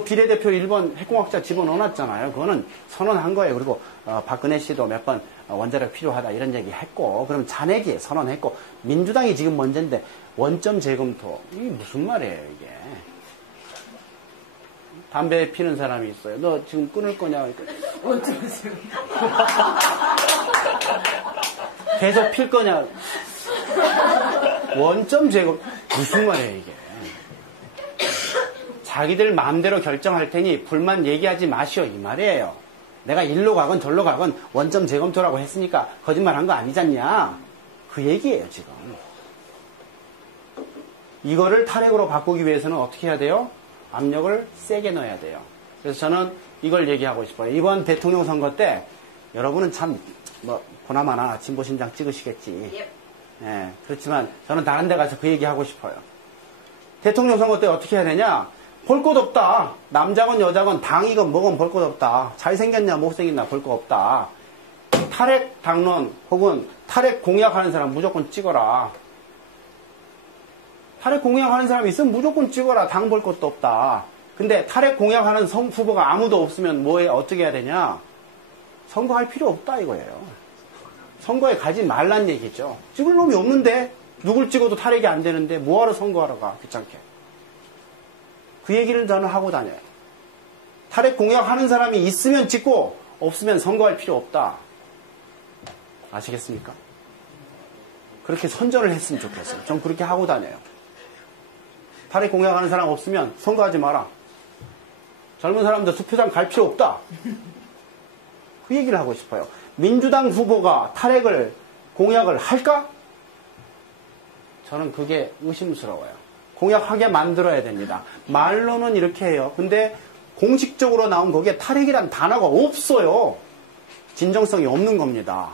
비례대표 1번 핵공학자 집어넣어놨잖아요. 그거는 선언한 거예요. 그리고 박근혜 씨도 몇 번 원자력 필요하다 이런 얘기 했고 그럼 잔핵이 선언했고 민주당이 지금 먼저인데 원점 재검토 이게 무슨 말이에요 이게. 담배 피는 사람이 있어요. 너 지금 끊을 거냐? 원점 재검토. 계속 필 거냐? 원점 재검토 무슨 말이에요 이게. 자기들 마음대로 결정할 테니 불만 얘기하지 마시오 이 말이에요. 내가 일로 가건 절로 가건 원점 재검토라고 했으니까 거짓말한 거 아니잖냐. 그 얘기예요 지금. 이거를 탈핵으로 바꾸기 위해서는 어떻게 해야 돼요? 압력을 세게 넣어야 돼요. 그래서 저는 이걸 얘기하고 싶어요. 이번 대통령 선거 때 여러분은 참 보나마나 진보신장 찍으시겠지. 예, 그렇지만 저는 다른 데 가서 그 얘기하고 싶어요. 대통령 선거 때 어떻게 해야 되냐? 볼 것 없다. 남자건 여자건 당이건 뭐건 볼 것 없다. 잘생겼냐 못생겼냐 볼 것 없다. 탈핵 당론 혹은 탈핵 공약하는 사람 무조건 찍어라. 탈핵 공약하는 사람이 있으면 무조건 찍어라. 당 볼 것도 없다. 근데 탈핵 공약하는 후보가 아무도 없으면 어떻게 해야 되냐? 선거할 필요 없다 이거예요. 선거에 가지 말란 얘기죠. 찍을 놈이 없는데 누굴 찍어도 탈핵이 안 되는데 뭐하러 선거하러 가 귀찮게. 그 얘기를 저는 하고 다녀요. 탈핵 공약하는 사람이 있으면 찍고 없으면 선거할 필요 없다. 아시겠습니까? 그렇게 선전을 했으면 좋겠어요. 전 그렇게 하고 다녀요. 탈핵 공약하는 사람 없으면 선거하지 마라. 젊은 사람들 투표장 갈 필요 없다. 그 얘기를 하고 싶어요. 민주당 후보가 탈핵을 공약을 할까? 저는 그게 의심스러워요. 공약하게 만들어야 됩니다. 말로는 이렇게 해요. 근데 공식적으로 나온 거기에 탈핵이란 단어가 없어요. 진정성이 없는 겁니다.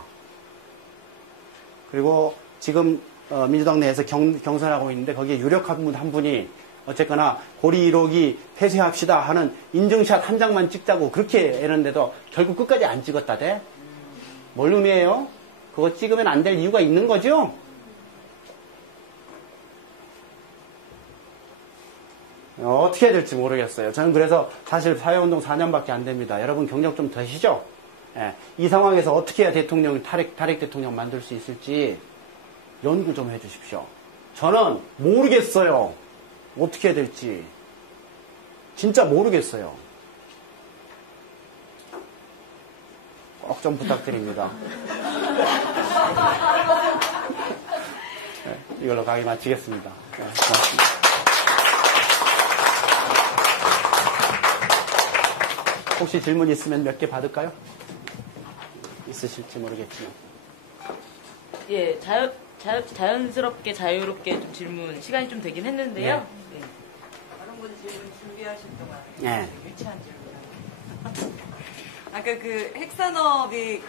그리고 지금 민주당 내에서 경선하고 있는데 거기에 유력한 분 한 분이 어쨌거나 고리 1호기 폐쇄합시다 하는 인증샷 한 장만 찍자고 그렇게 했는데도 결국 끝까지 안 찍었다대? 뭘 의미해요? 그거 찍으면 안 될 이유가 있는 거죠? 어떻게 해야 될지 모르겠어요. 저는 그래서 사실 사회운동 4년밖에 안 됩니다. 여러분 경력 좀 되시죠? 예, 이 상황에서 어떻게 해야 대통령을 탈핵 대통령 만들 수 있을지 연구 좀 해주십시오. 저는 모르겠어요. 어떻게 해야 될지. 진짜 모르겠어요. 꼭 좀 부탁드립니다. 네, 이걸로 강의 마치겠습니다. 네, 고맙습니다. 혹시 질문 있으면 몇 개 받을까요? 있으실지 모르겠지만. 예, 자연스럽게 자유롭게 좀 질문 시간이 좀 되긴 했는데요. 네. 다른 분 질문 준비하실 동안 네. 유치한 질문. 아까 그 핵산업이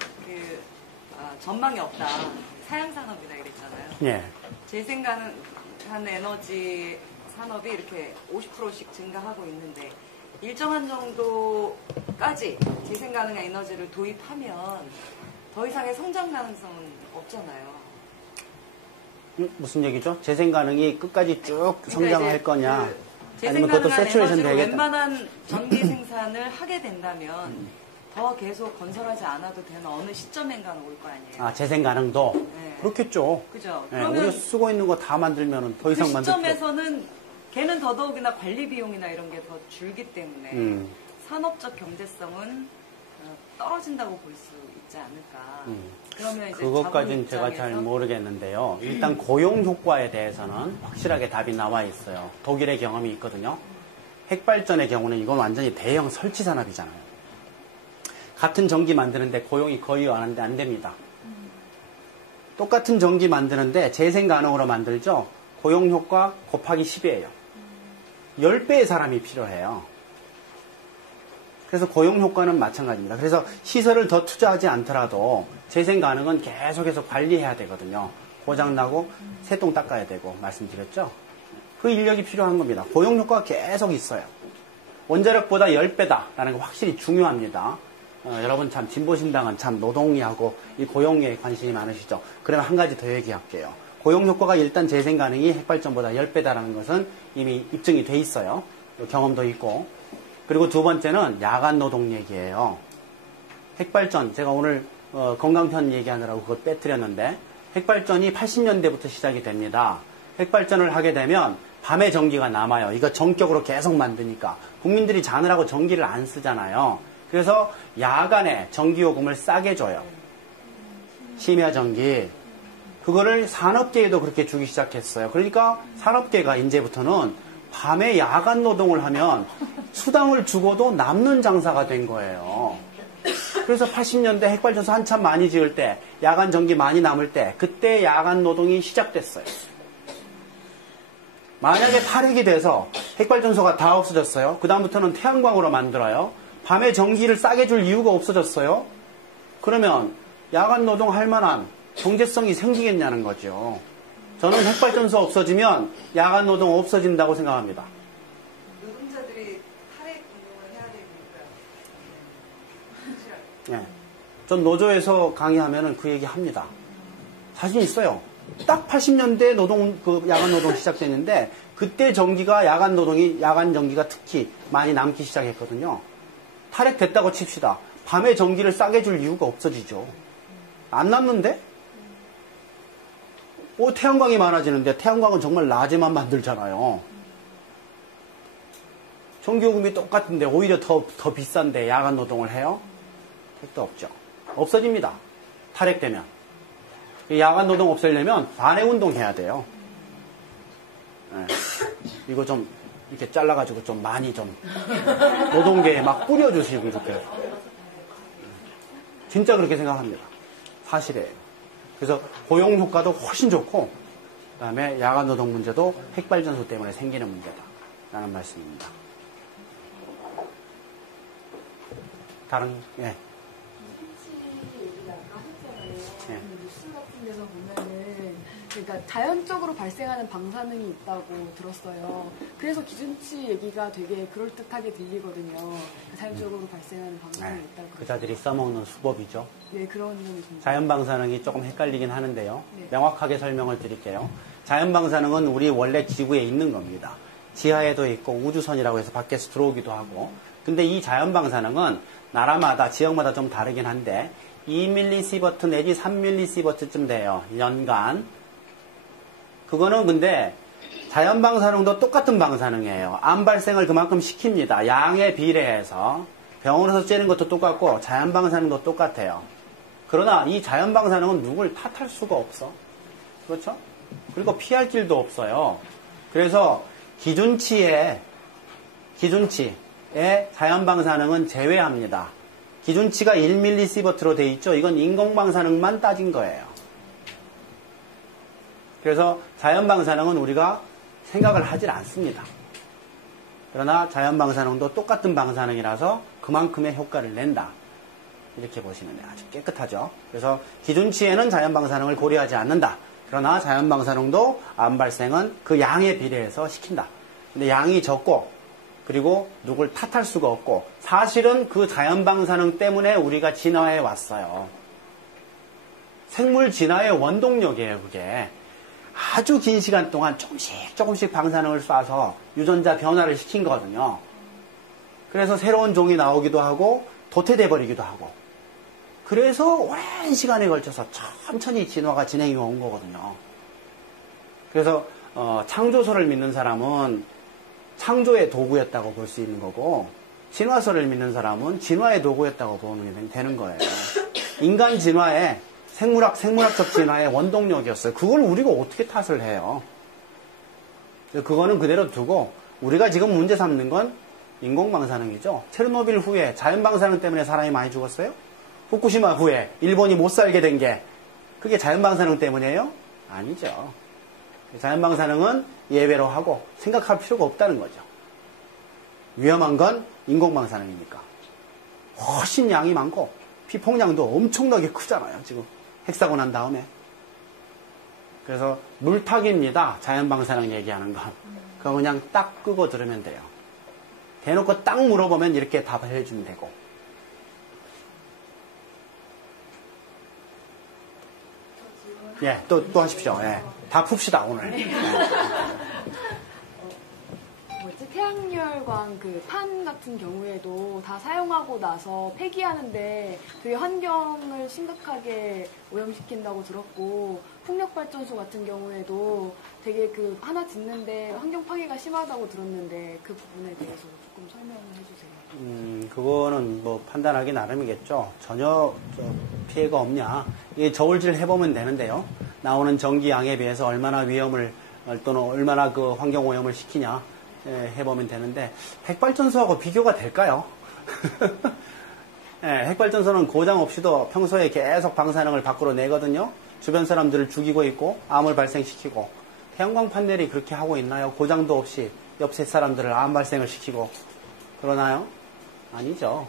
전망이 없다. 사양산업이다 이랬잖아요. 예. 재생가능한 에너지 산업이 이렇게 50%씩 증가하고 있는데 일정한 정도까지 재생가능한 에너지를 도입하면 더 이상의 성장 가능성은 없잖아요. 무슨 얘기죠? 재생 가능이 끝까지 쭉 성장할 거냐? 그 아니면 그것도 재생가능한 세츄레이션 에너지로 되겠다? 웬만한 전기 생산을 하게 된다면 더 계속 건설하지 않아도 되는 어느 시점엔가는 올 거 아니에요. 아, 재생 가능도? 네. 그렇겠죠. 그죠? 네, 그러면 우리가 쓰고 있는 거 다 만들면 더 그 이상 만들 필요 시점에서는 걔는 더더욱이나 관리 비용이나 이런 게 더 줄기 때문에 산업적 경제성은 떨어진다고 볼 수 있지 않을까. 그러면 이제 그것까지는 제가 잘 모르겠는데요. 일단 고용 효과에 대해서는 확실하게 답이 나와 있어요. 독일의 경험이 있거든요. 핵발전의 경우는 이건 완전히 대형 설치 산업이잖아요. 같은 전기 만드는데 고용이 거의 안 됩니다. 똑같은 전기 만드는데 재생 가능으로 만들죠. 고용 효과 곱하기 10이에요. 10배의 사람이 필요해요. 그래서 고용 효과는 마찬가지입니다. 그래서 시설을 더 투자하지 않더라도 재생 가능은 계속해서 관리해야 되거든요. 고장나고 새똥 닦아야 되고 말씀드렸죠. 그 인력이 필요한 겁니다. 고용 효과가 계속 있어요. 원자력보다 10배다라는 거 확실히 중요합니다. 여러분 참 진보신당은 참 노동이하고 이 고용에 관심이 많으시죠. 그러면 한 가지 더 얘기할게요. 고용 효과가 일단 재생 가능이 핵발전보다 10배다라는 것은 이미 입증이 돼 있어요. 경험도 있고. 그리고 두 번째는 야간 노동 얘기예요. 핵발전, 제가 오늘 건강편 얘기하느라고 그걸 빼뜨렸는데 핵발전이 80년대부터 시작이 됩니다. 핵발전을 하게 되면 밤에 전기가 남아요. 이거 전격으로 계속 만드니까. 국민들이 자느라고 전기를 안 쓰잖아요. 그래서 야간에 전기요금을 싸게 줘요. 심야 전기. 그거를 산업계에도 그렇게 주기 시작했어요. 그러니까 산업계가 이제부터는 밤에 야간 노동을 하면 수당을 주고도 남는 장사가 된 거예요. 그래서 80년대 핵발전소 한참 많이 지을 때, 야간 전기 많이 남을 때, 그때 야간 노동이 시작됐어요. 만약에 탈핵이 돼서 핵발전소가 다 없어졌어요. 그 다음부터는 태양광으로 만들어요. 밤에 전기를 싸게 줄 이유가 없어졌어요. 그러면 야간 노동 할 만한 경제성이 생기겠냐는 거죠. 저는 핵발전소 없어지면 야간 노동 없어진다고 생각합니다. 노동자들이 탈핵 운동을 해야 되니까요. 네. 전 노조에서 강의하면 그 얘기 합니다. 자신 있어요. 딱 80년대 야간 노동 시작됐는데, 그때 전기가 야간 전기가 특히 많이 남기 시작했거든요. 탈핵됐다고 칩시다. 밤에 전기를 싸게 줄 이유가 없어지죠. 안 남는데? 태양광이 많아지는데, 태양광은 정말 낮에만 만들잖아요. 전기요금이 똑같은데 오히려 더 비싼데 야간 노동을 해요? 택도 없죠. 없어집니다. 탈핵되면. 야간 노동 없애려면 반해운동 해야 돼요. 네. 이거 좀 이렇게 잘라가지고 좀 많이 좀 노동계에 막 뿌려주시고 이렇게. 진짜 그렇게 생각합니다. 사실이에요. 그래서 고용 효과도 훨씬 좋고, 그 다음에 야간 노동 문제도 핵발전소 때문에 생기는 문제다라는 말씀입니다. 다른, 예. 뉴스 같은 데서 보면은, 그러니까 자연적으로 발생하는 방사능이 있다고 들었어요. 그래서 기준치 얘기가 되게 그럴듯하게 들리거든요. 자연적으로 발생하는 방사능이 있다고. 그자들이 써먹는 수법이죠. 네, 그런 점이 좀. 자연 방사능이 조금 헷갈리긴 하는데요. 네. 명확하게 설명을 드릴게요. 자연 방사능은 우리 원래 지구에 있는 겁니다. 지하에도 있고 우주선이라고 해서 밖에서 들어오기도 하고. 근데 이 자연 방사능은 나라마다 지역마다 좀 다르긴 한데 2mSv 내지 3mSv쯤 돼요. 연간. 그거는 근데 자연 방사능도 똑같은 방사능이에요. 암 발생을 그만큼 시킵니다. 양에 비례해서. 병원에서 쬐는 것도 똑같고 자연 방사능도 똑같아요. 그러나 이 자연 방사능은 누굴 탓할 수가 없어. 그렇죠? 그리고 피할 길도 없어요. 그래서 기준치에 자연 방사능은 제외합니다. 기준치가 1mSv로 돼 있죠. 이건 인공 방사능만 따진 거예요. 그래서 자연 방사능은 우리가 생각을 하질 않습니다. 그러나 자연 방사능도 똑같은 방사능이라서 그만큼의 효과를 낸다. 이렇게 보시면 아주 깨끗하죠. 그래서 기준치에는 자연 방사능을 고려하지 않는다. 그러나 자연 방사능도 암 발생은 그 양에 비례해서 시킨다. 근데 양이 적고 그리고 누굴 탓할 수가 없고 사실은 그 자연 방사능 때문에 우리가 진화해 왔어요. 생물 진화의 원동력이에요, 그게. 아주 긴 시간 동안 조금씩 방사능을 쏴서 유전자 변화를 시킨 거거든요. 그래서 새로운 종이 나오기도 하고 도태돼 버리기도 하고. 그래서 오랜 시간에 걸쳐서 천천히 진화가 진행이 온 거거든요. 그래서 창조설을 믿는 사람은 창조의 도구였다고 볼 수 있는 거고, 진화설을 믿는 사람은 진화의 도구였다고 보면 되는 거예요. 인간 진화의 생물학적 진화의 원동력이었어요. 그걸 우리가 어떻게 탓을 해요? 그거는 그대로 두고 우리가 지금 문제 삼는 건 인공방사능이죠. 체르노빌 후에 자연방사능 때문에 사람이 많이 죽었어요? 후쿠시마 후에 일본이 못 살게 된 게 그게 자연방사능 때문이에요? 아니죠. 자연방사능은 예외로 하고 생각할 필요가 없다는 거죠. 위험한 건 인공방사능이니까. 훨씬 양이 많고 피폭량도 엄청나게 크잖아요. 지금 핵사고 난 다음에. 그래서 물타기입니다. 자연방사능 얘기하는 건. 그거 그냥 딱 끄고 들으면 돼요. 대놓고 딱 물어보면 이렇게 답을 해주면 되고. 예, 또 하십시오. 예. 다 풉시다, 오늘. 예. 태양열광 그 판 같은 경우에도 다 사용하고 나서 폐기하는데 그게 환경을 심각하게 오염시킨다고 들었고, 풍력발전소 같은 경우에도 되게 그 하나 짓는데 환경 파괴가 심하다고 들었는데 그 부분에 대해서 조금 설명해 주세요. 그거는 뭐 판단하기 나름이겠죠. 전혀 피해가 없냐. 이게 저울질 해보면 되는데요. 나오는 전기양에 비해서 얼마나 위험을 또는 얼마나 그 환경 오염을 시키냐 해보면 되는데 핵발전소하고 비교가 될까요? 예, 핵발전소는 고장 없이도 평소에 계속 방사능을 밖으로 내거든요. 주변 사람들을 죽이고 있고 암을 발생시키고. 태양광 판넬이 그렇게 하고 있나요? 고장도 없이 옆세 사람들을 암 발생을 시키고 그러나요? 아니죠.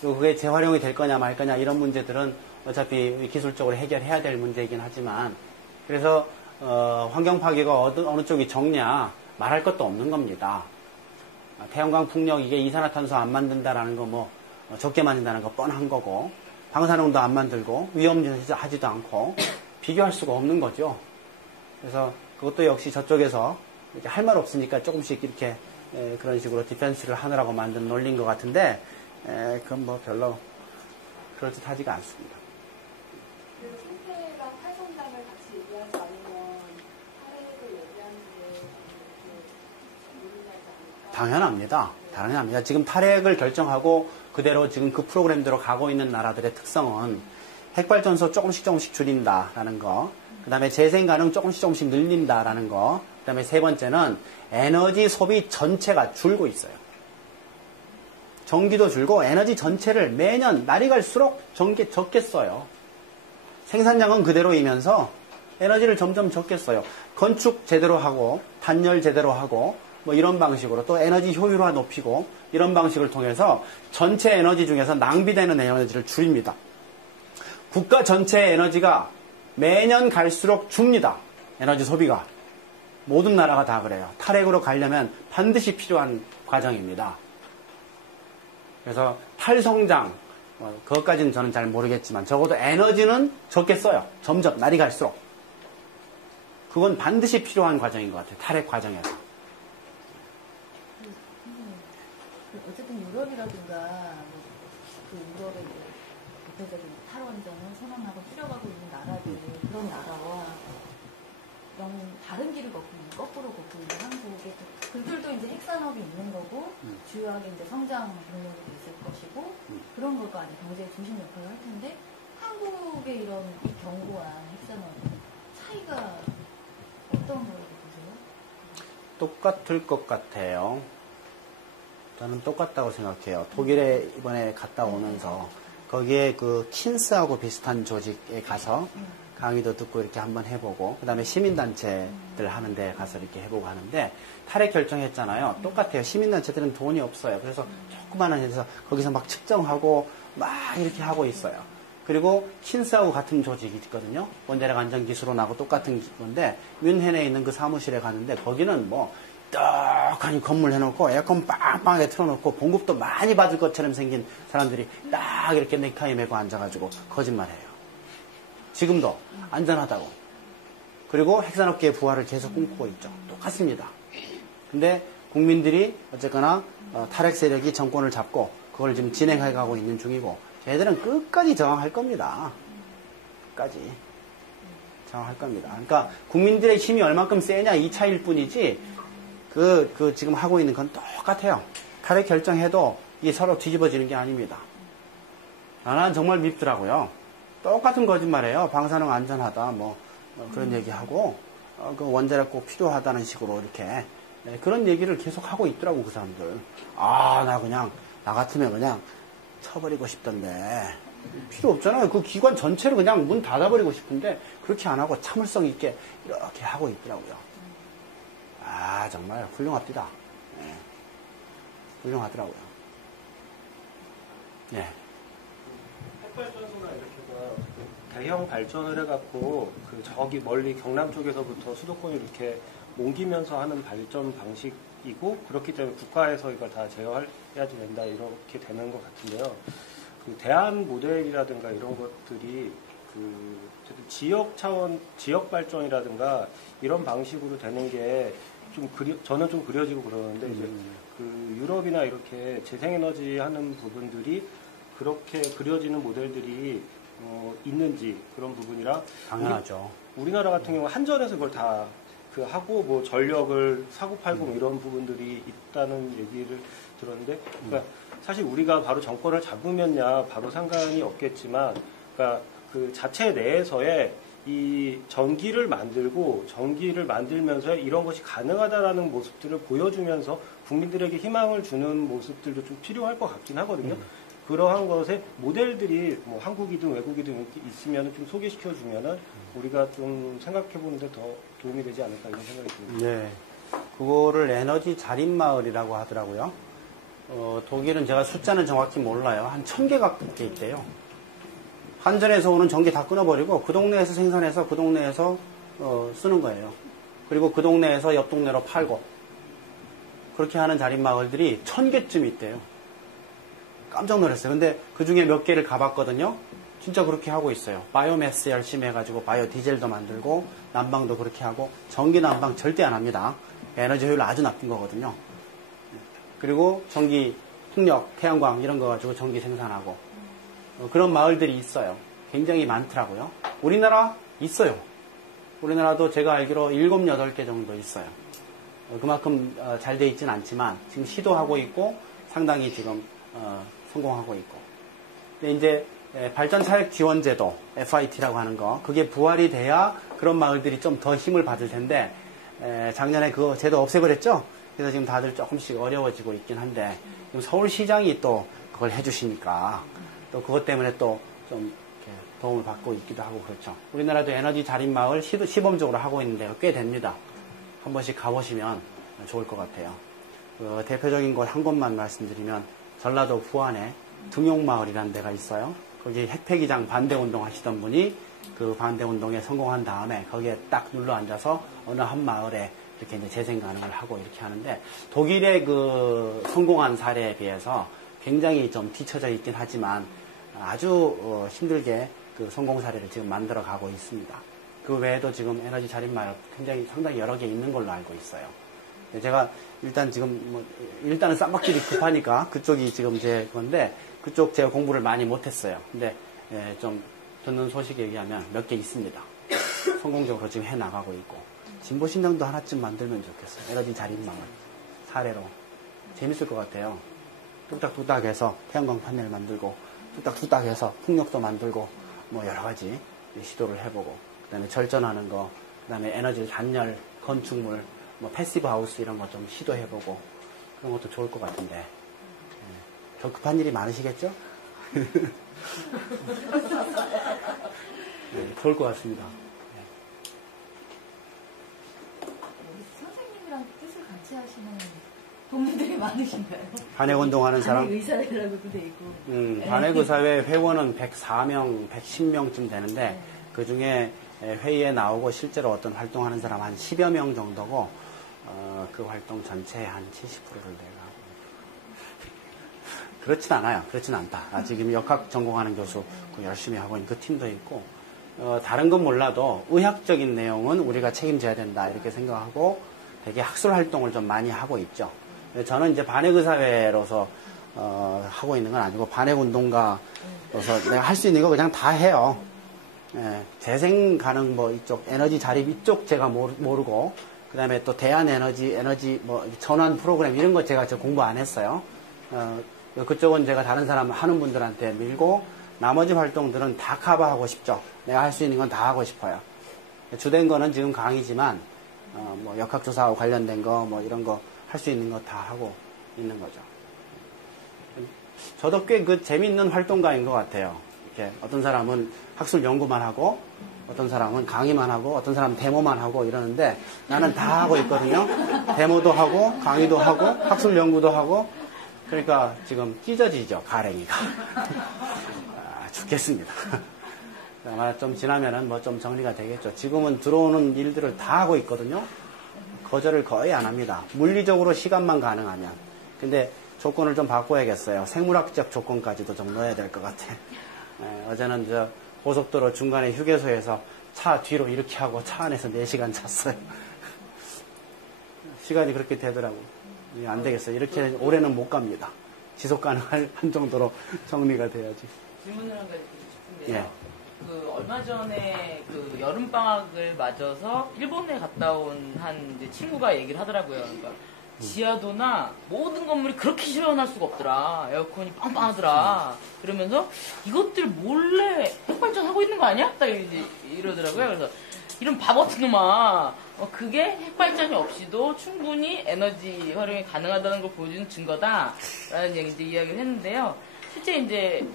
그리고 그게 재활용이 될 거냐 말 거냐 이런 문제들은 어차피 기술적으로 해결해야 될 문제이긴 하지만, 그래서 환경 파괴가 어느 쪽이 적냐 말할 것도 없는 겁니다. 태양광 풍력 이게 이산화탄소 안 만든다라는 거 뭐 적게 만든다는 거 뻔한 거고, 방사능도 안 만들고 위험하지도 않고 비교할 수가 없는 거죠. 그래서 그것도 역시 저쪽에서 할 말 없으니까 조금씩 이렇게 그런 식으로 디펜스를 하느라고 만든 논리인 것 같은데, 그건 뭐 별로 그럴듯하지가 않습니다. 그리고 생태랑 활성장을 같이 얘기하지 않으면 사례를 얘기하는 게 유리하지 않을까? 당연합니다. 당연합니다. 지금 탈핵을 결정하고 그대로 지금 그 프로그램대로 가고 있는 나라들의 특성은 핵발전소 조금씩 줄인다라는 거, 그 다음에 재생 가능 조금씩 늘린다라는 거, 그 다음에 세 번째는 에너지 소비 전체가 줄고 있어요. 전기도 줄고 에너지 전체를 매년 날이 갈수록 적게 써요. 생산량은 그대로이면서 에너지를 점점 적게 써요. 건축 제대로 하고 단열 제대로 하고 뭐 이런 방식으로 또 에너지 효율화 높이고 이런 방식을 통해서 전체 에너지 중에서 낭비되는 에너지를 줄입니다. 국가 전체의 에너지가 매년 갈수록 줍니다. 에너지 소비가. 모든 나라가 다 그래요. 탈핵으로 가려면 반드시 필요한 과정입니다. 그래서 탈성장, 그것까지는 저는 잘 모르겠지만 적어도 에너지는 적게 써요. 점점 날이 갈수록. 그건 반드시 필요한 과정인 것 같아요. 탈핵 과정에서. 어쨌든 유럽이라든가 그 유럽의 대표적인 탈원전을 선언하고 줄여가고 있는 나라들, 그런 나라와 다른 길을 걷고 있는, 거꾸로 걷고 있는 한국에 그들도 이제 핵산업이 있는 거고 주요하게 이제 성장 동력이 있을 것이고 그런 걸거 아니에요. 경제의 중심 역할을 할 텐데 한국의 이런 이 견고한 핵산업 차이가 어떤 거라고 보세요? 똑같을 것 같아요. 저는 똑같다고 생각해요. 독일에 이번에 갔다 오면서 거기에 그 킨스하고 비슷한 조직에 가서 강의도 듣고 이렇게 한번 해보고, 그 다음에 시민단체들 하는 데 가서 이렇게 해보고 하는데, 탈핵 결정했잖아요. 똑같아요. 시민단체들은 돈이 없어요. 그래서 조그마한 데서 거기서 막 측정하고 막 이렇게 하고 있어요. 그리고 킨스하고 같은 조직이 있거든요. 원자력 안전기술원하고 똑같은 건데, 뮌헨에 있는 그 사무실에 갔는데, 거기는 뭐 떡하니 건물 해놓고 에어컨 빵빵하게 틀어놓고 공급도 많이 받을 것처럼 생긴 사람들이 딱 이렇게 넥타이 메고 앉아가지고 거짓말해요. 지금도 안전하다고. 그리고 핵산업계의 부활을 계속 꿈꾸고 있죠. 똑같습니다. 근데 국민들이 어쨌거나 탈핵 세력이 정권을 잡고 그걸 지금 진행해가고 있는 중이고, 얘들은 끝까지 저항할 겁니다. 끝까지 저항할 겁니다. 그러니까 국민들의 힘이 얼만큼 세냐 이 차이일 뿐이지, 그 지금 하고 있는 건 똑같아요. 탈핵 결정해도 이게 서로 뒤집어지는 게 아닙니다. 나는 정말 밉더라고요. 똑같은 거짓말이에요. 방사능 안전하다, 그런 얘기하고, 그 원자력 꼭 필요하다는 식으로 이렇게 네, 그런 얘기를 계속 하고 있더라고, 그 사람들. 나 같으면 그냥 쳐버리고 싶던데. 필요 없잖아요. 그 기관 전체를 그냥 문 닫아버리고 싶은데, 그렇게 안 하고 참을성 있게 이렇게 하고 있더라고요. 정말 훌륭합니다. 네. 훌륭하더라고요. 네. 핵발전소나 이렇게 대형 발전을 해갖고 저기 멀리 경남 쪽에서부터 수도권을 이렇게 옮기면서 하는 발전 방식이고, 그렇기 때문에 국가에서 이걸 다 제어해야지 된다 이렇게 되는 것 같은데요. 대안 모델이라든가 이런 것들이 지역 차원, 지역 발전이라든가 이런 방식으로 되는 게 저는 좀 그려지고 그러는데, 이제 유럽이나 이렇게 재생에너지 하는 부분들이 그렇게 그려지는 모델들이 있는지, 그런 부분이랑 당연하죠. 우리나라 같은 경우 한전에서 그걸 다 하고 뭐 전력을 사고 팔고 뭐 이런 부분들이 있다는 얘기를 들었는데, 그러니까 사실 우리가 바로 정권을 잡으면야 바로 상관이 없겠지만, 그러니까 그 자체 내에서의 이 전기를 만들면서 이런 것이 가능하다라는 모습들을 보여주면서 국민들에게 희망을 주는 모습들도 좀 필요할 것 같긴 하거든요. 그러한 것에 모델들이 뭐 한국이든 외국이든 이렇게 있으면 좀 소개시켜주면은 우리가 좀 생각해보는데 더 도움이 되지 않을까 이런 생각이 듭니다. 네. 그거를 에너지 자립마을이라고 하더라고요. 독일은 제가 숫자는 정확히 몰라요. 한 1000개 가깝게 있대요. 한전에서 오는 전기 다 끊어버리고 그 동네에서 생산해서 그 동네에서 쓰는 거예요. 그리고 그 동네에서 옆 동네로 팔고, 그렇게 하는 자립마을들이 1000개쯤 있대요. 깜짝 놀랐어요. 근데 그 중에 몇 개를 가봤거든요. 진짜 그렇게 하고 있어요. 바이오매스 열심히 해가지고 바이오 디젤도 만들고 난방도 그렇게 하고, 전기 난방 절대 안 합니다. 에너지 효율 아주 나쁜 거거든요. 그리고 전기, 풍력, 태양광 이런 거 가지고 전기 생산하고, 그런 마을들이 있어요. 굉장히 많더라고요. 우리나라 있어요. 우리나라도 제가 알기로 7, 8개 정도 있어요. 그만큼 잘 돼 있진 않지만 지금 시도하고 있고 상당히 지금 성공하고 있고. 근데 이제 발전 차액 지원 제도, FIT라고 하는 거, 그게 부활이 돼야 그런 마을들이 좀 더 힘을 받을 텐데, 작년에 그 제도 없애버렸죠? 그래서 지금 다들 조금씩 어려워지고 있긴 한데, 지금 서울시장이 또 그걸 해주시니까 또 그것 때문에 또 좀 도움을 받고 있기도 하고 그렇죠. 우리나라도 에너지 자립마을 시범적으로 하고 있는 데가 꽤 됩니다. 한 번씩 가보시면 좋을 것 같아요. 대표적인 곳 한 곳만 말씀드리면, 전라도 부안에 등용마을이라는 데가 있어요. 거기 핵폐기장 반대운동 하시던 분이 그 반대운동에 성공한 다음에 거기에 딱 눌러 앉아서 어느 한 마을에 이렇게 이제 재생 가능을 하고 이렇게 하는데, 독일의 그 성공한 사례에 비해서 굉장히 좀 뒤처져 있긴 하지만 아주 힘들게 그 성공 사례를 지금 만들어 가고 있습니다. 그 외에도 지금 에너지 자립마을 상당히 여러 개 있는 걸로 알고 있어요. 제가 일단 지금 일단은 쌈박질이 급하니까 그쪽이 지금 제 건데, 그쪽 제가 공부를 많이 못했어요. 근데 좀 듣는 소식에 의하면 몇 개 있습니다. 성공적으로 지금 해 나가고 있고, 진보신당도 하나쯤 만들면 좋겠어요. 에너지 자립마을 사례로 재밌을 것 같아요. 뚝딱뚝딱 해서 태양광 판넬 만들고, 뚝딱뚝딱 해서 풍력도 만들고, 뭐 여러 가지 시도를 해보고, 그 다음에 절전하는 거, 그 다음에 에너지 단열, 건축물, 뭐 패시브 하우스 이런 거 좀 시도해보고, 그런 것도 좋을 것 같은데. 더 급한 일이 많으시겠죠? 네, 좋을 것 같습니다. 선생님이랑 뜻을 같이 하시는 동료들이 많으신가요? 반핵운동하는 사람? 의사회라고도 돼 있고. 반핵의사회 회원은 104명, 110명쯤 되는데, 그 중에 회의에 나오고 실제로 어떤 활동하는 사람 한 10여 명 정도고, 그 활동 전체의 한 70%를 내가 하고. 그렇진 않아요. 그렇진 않다. 지금 역학 전공하는 교수 열심히 하고 있는 그 팀도 있고, 다른 건 몰라도 의학적인 내용은 우리가 책임져야 된다 이렇게 생각하고 되게 학술 활동을 좀 많이 하고 있죠. 저는 이제 반핵의사회로서 하고 있는 건 아니고, 반핵운동가로서 내가 할 수 있는 거 그냥 다 해요. 재생 가능 뭐 이쪽 에너지 자립 이쪽 제가 모르고, 그 다음에 또 대한 에너지 뭐 전환 프로그램 이런 거 제가 공부 안 했어요. 그쪽은 제가 다른 사람 하는 분들한테 밀고, 나머지 활동들은 다 커버하고 싶죠. 내가 할 수 있는 건 다 하고 싶어요. 주된 거는 지금 강의지만 뭐 역학조사하고 관련된 거, 뭐 이런 거 할 수 있는 거 다 하고 있는 거죠. 저도 꽤 그 재미있는 활동가인 것 같아요. 이렇게 어떤 사람은 학술 연구만 하고, 어떤 사람은 강의만 하고, 어떤 사람은 데모만 하고 이러는데 나는 다 하고 있거든요. 데모도 하고, 강의도 하고, 학술 연구도 하고. 그러니까 지금 찢어지죠, 가랭이가. 죽겠습니다. 아마 좀 지나면은 뭐 좀 정리가 되겠죠. 지금은 들어오는 일들을 다 하고 있거든요. 거절을 거의 안 합니다. 물리적으로 시간만 가능하면. 근데 조건을 좀 바꿔야겠어요. 생물학적 조건까지도 좀 넣어야 될 것 같아. 어제는 저 고속도로 중간에 휴게소에서 차 뒤로 이렇게 하고 차 안에서 4시간 잤어요. 시간이 그렇게 되더라고요. 안 되겠어요. 이렇게 올해는 못 갑니다. 지속 가능할 한 정도로 정리가 돼야지. 질문을 한 가지 드리고 싶은데요. 예. 그 얼마 전에 그 여름 방학을 맞아서 일본에 갔다 온 한 친구가 얘기를 하더라고요. 그러니까 지하도나 모든 건물이 그렇게 시원할 수가 없더라. 에어컨이 빵빵하더라. 그러면서 이것들 몰래 핵발전 하고 있는 거 아니야? 딱 이러더라고요. 그래서 이런 바보 같은 놈아. 그게 핵발전이 없이도 충분히 에너지 활용이 가능하다는 걸 보여주는 증거다. 라는 이제 이야기를 했는데요. 실제 이제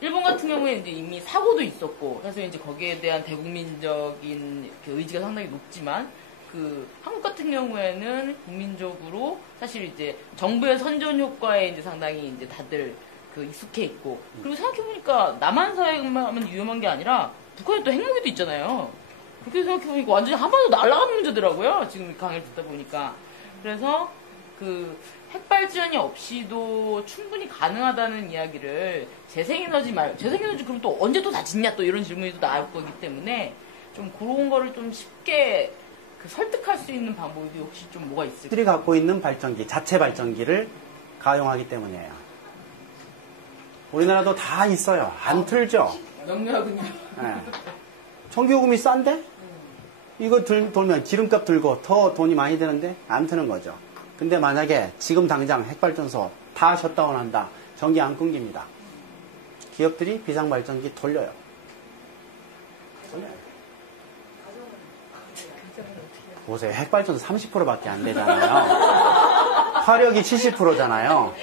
일본 같은 경우에 이제 이미 사고도 있었고, 그래서 이제 거기에 대한 대국민적인 그 의지가 상당히 높지만, 그 한국 같은 경우에는 국민적으로 사실 이제 정부의 선전 효과에 이제 상당히 이제 다들 그 익숙해 있고, 그리고 생각해보니까 남한 사회만 하면 위험한 게 아니라 북한에 또 핵무기도 있잖아요. 그렇게 생각해보니까 완전히 한 번도 날아가는 문제더라고요. 지금 강의를 듣다 보니까. 그래서 그 핵발전이 없이도 충분히 가능하다는 이야기를 재생에너지 그럼 또 언제 또 다 짓냐 또 이런 질문이 또 나올 거기 때문에 좀 그런 거를 좀 쉽게 그 설득할 수 있는 방법이 혹시 좀 뭐가 있을까요? 들이 갖고 있는 발전기, 자체 발전기를 가용하기 때문이에요. 우리나라도 다 있어요. 안 틀죠? 명료하군요. 네. 전기요금이 싼데? 이거 돌면 기름값 들고 더 돈이 많이 드는데 안 트는 거죠. 근데 만약에 지금 당장 핵발전소 다 셧다운한다. 전기 안 끊깁니다. 기업들이 비상발전기 돌려요. 보세요. 핵발전소 30%밖에 안 되잖아요. 화력이 70%잖아요.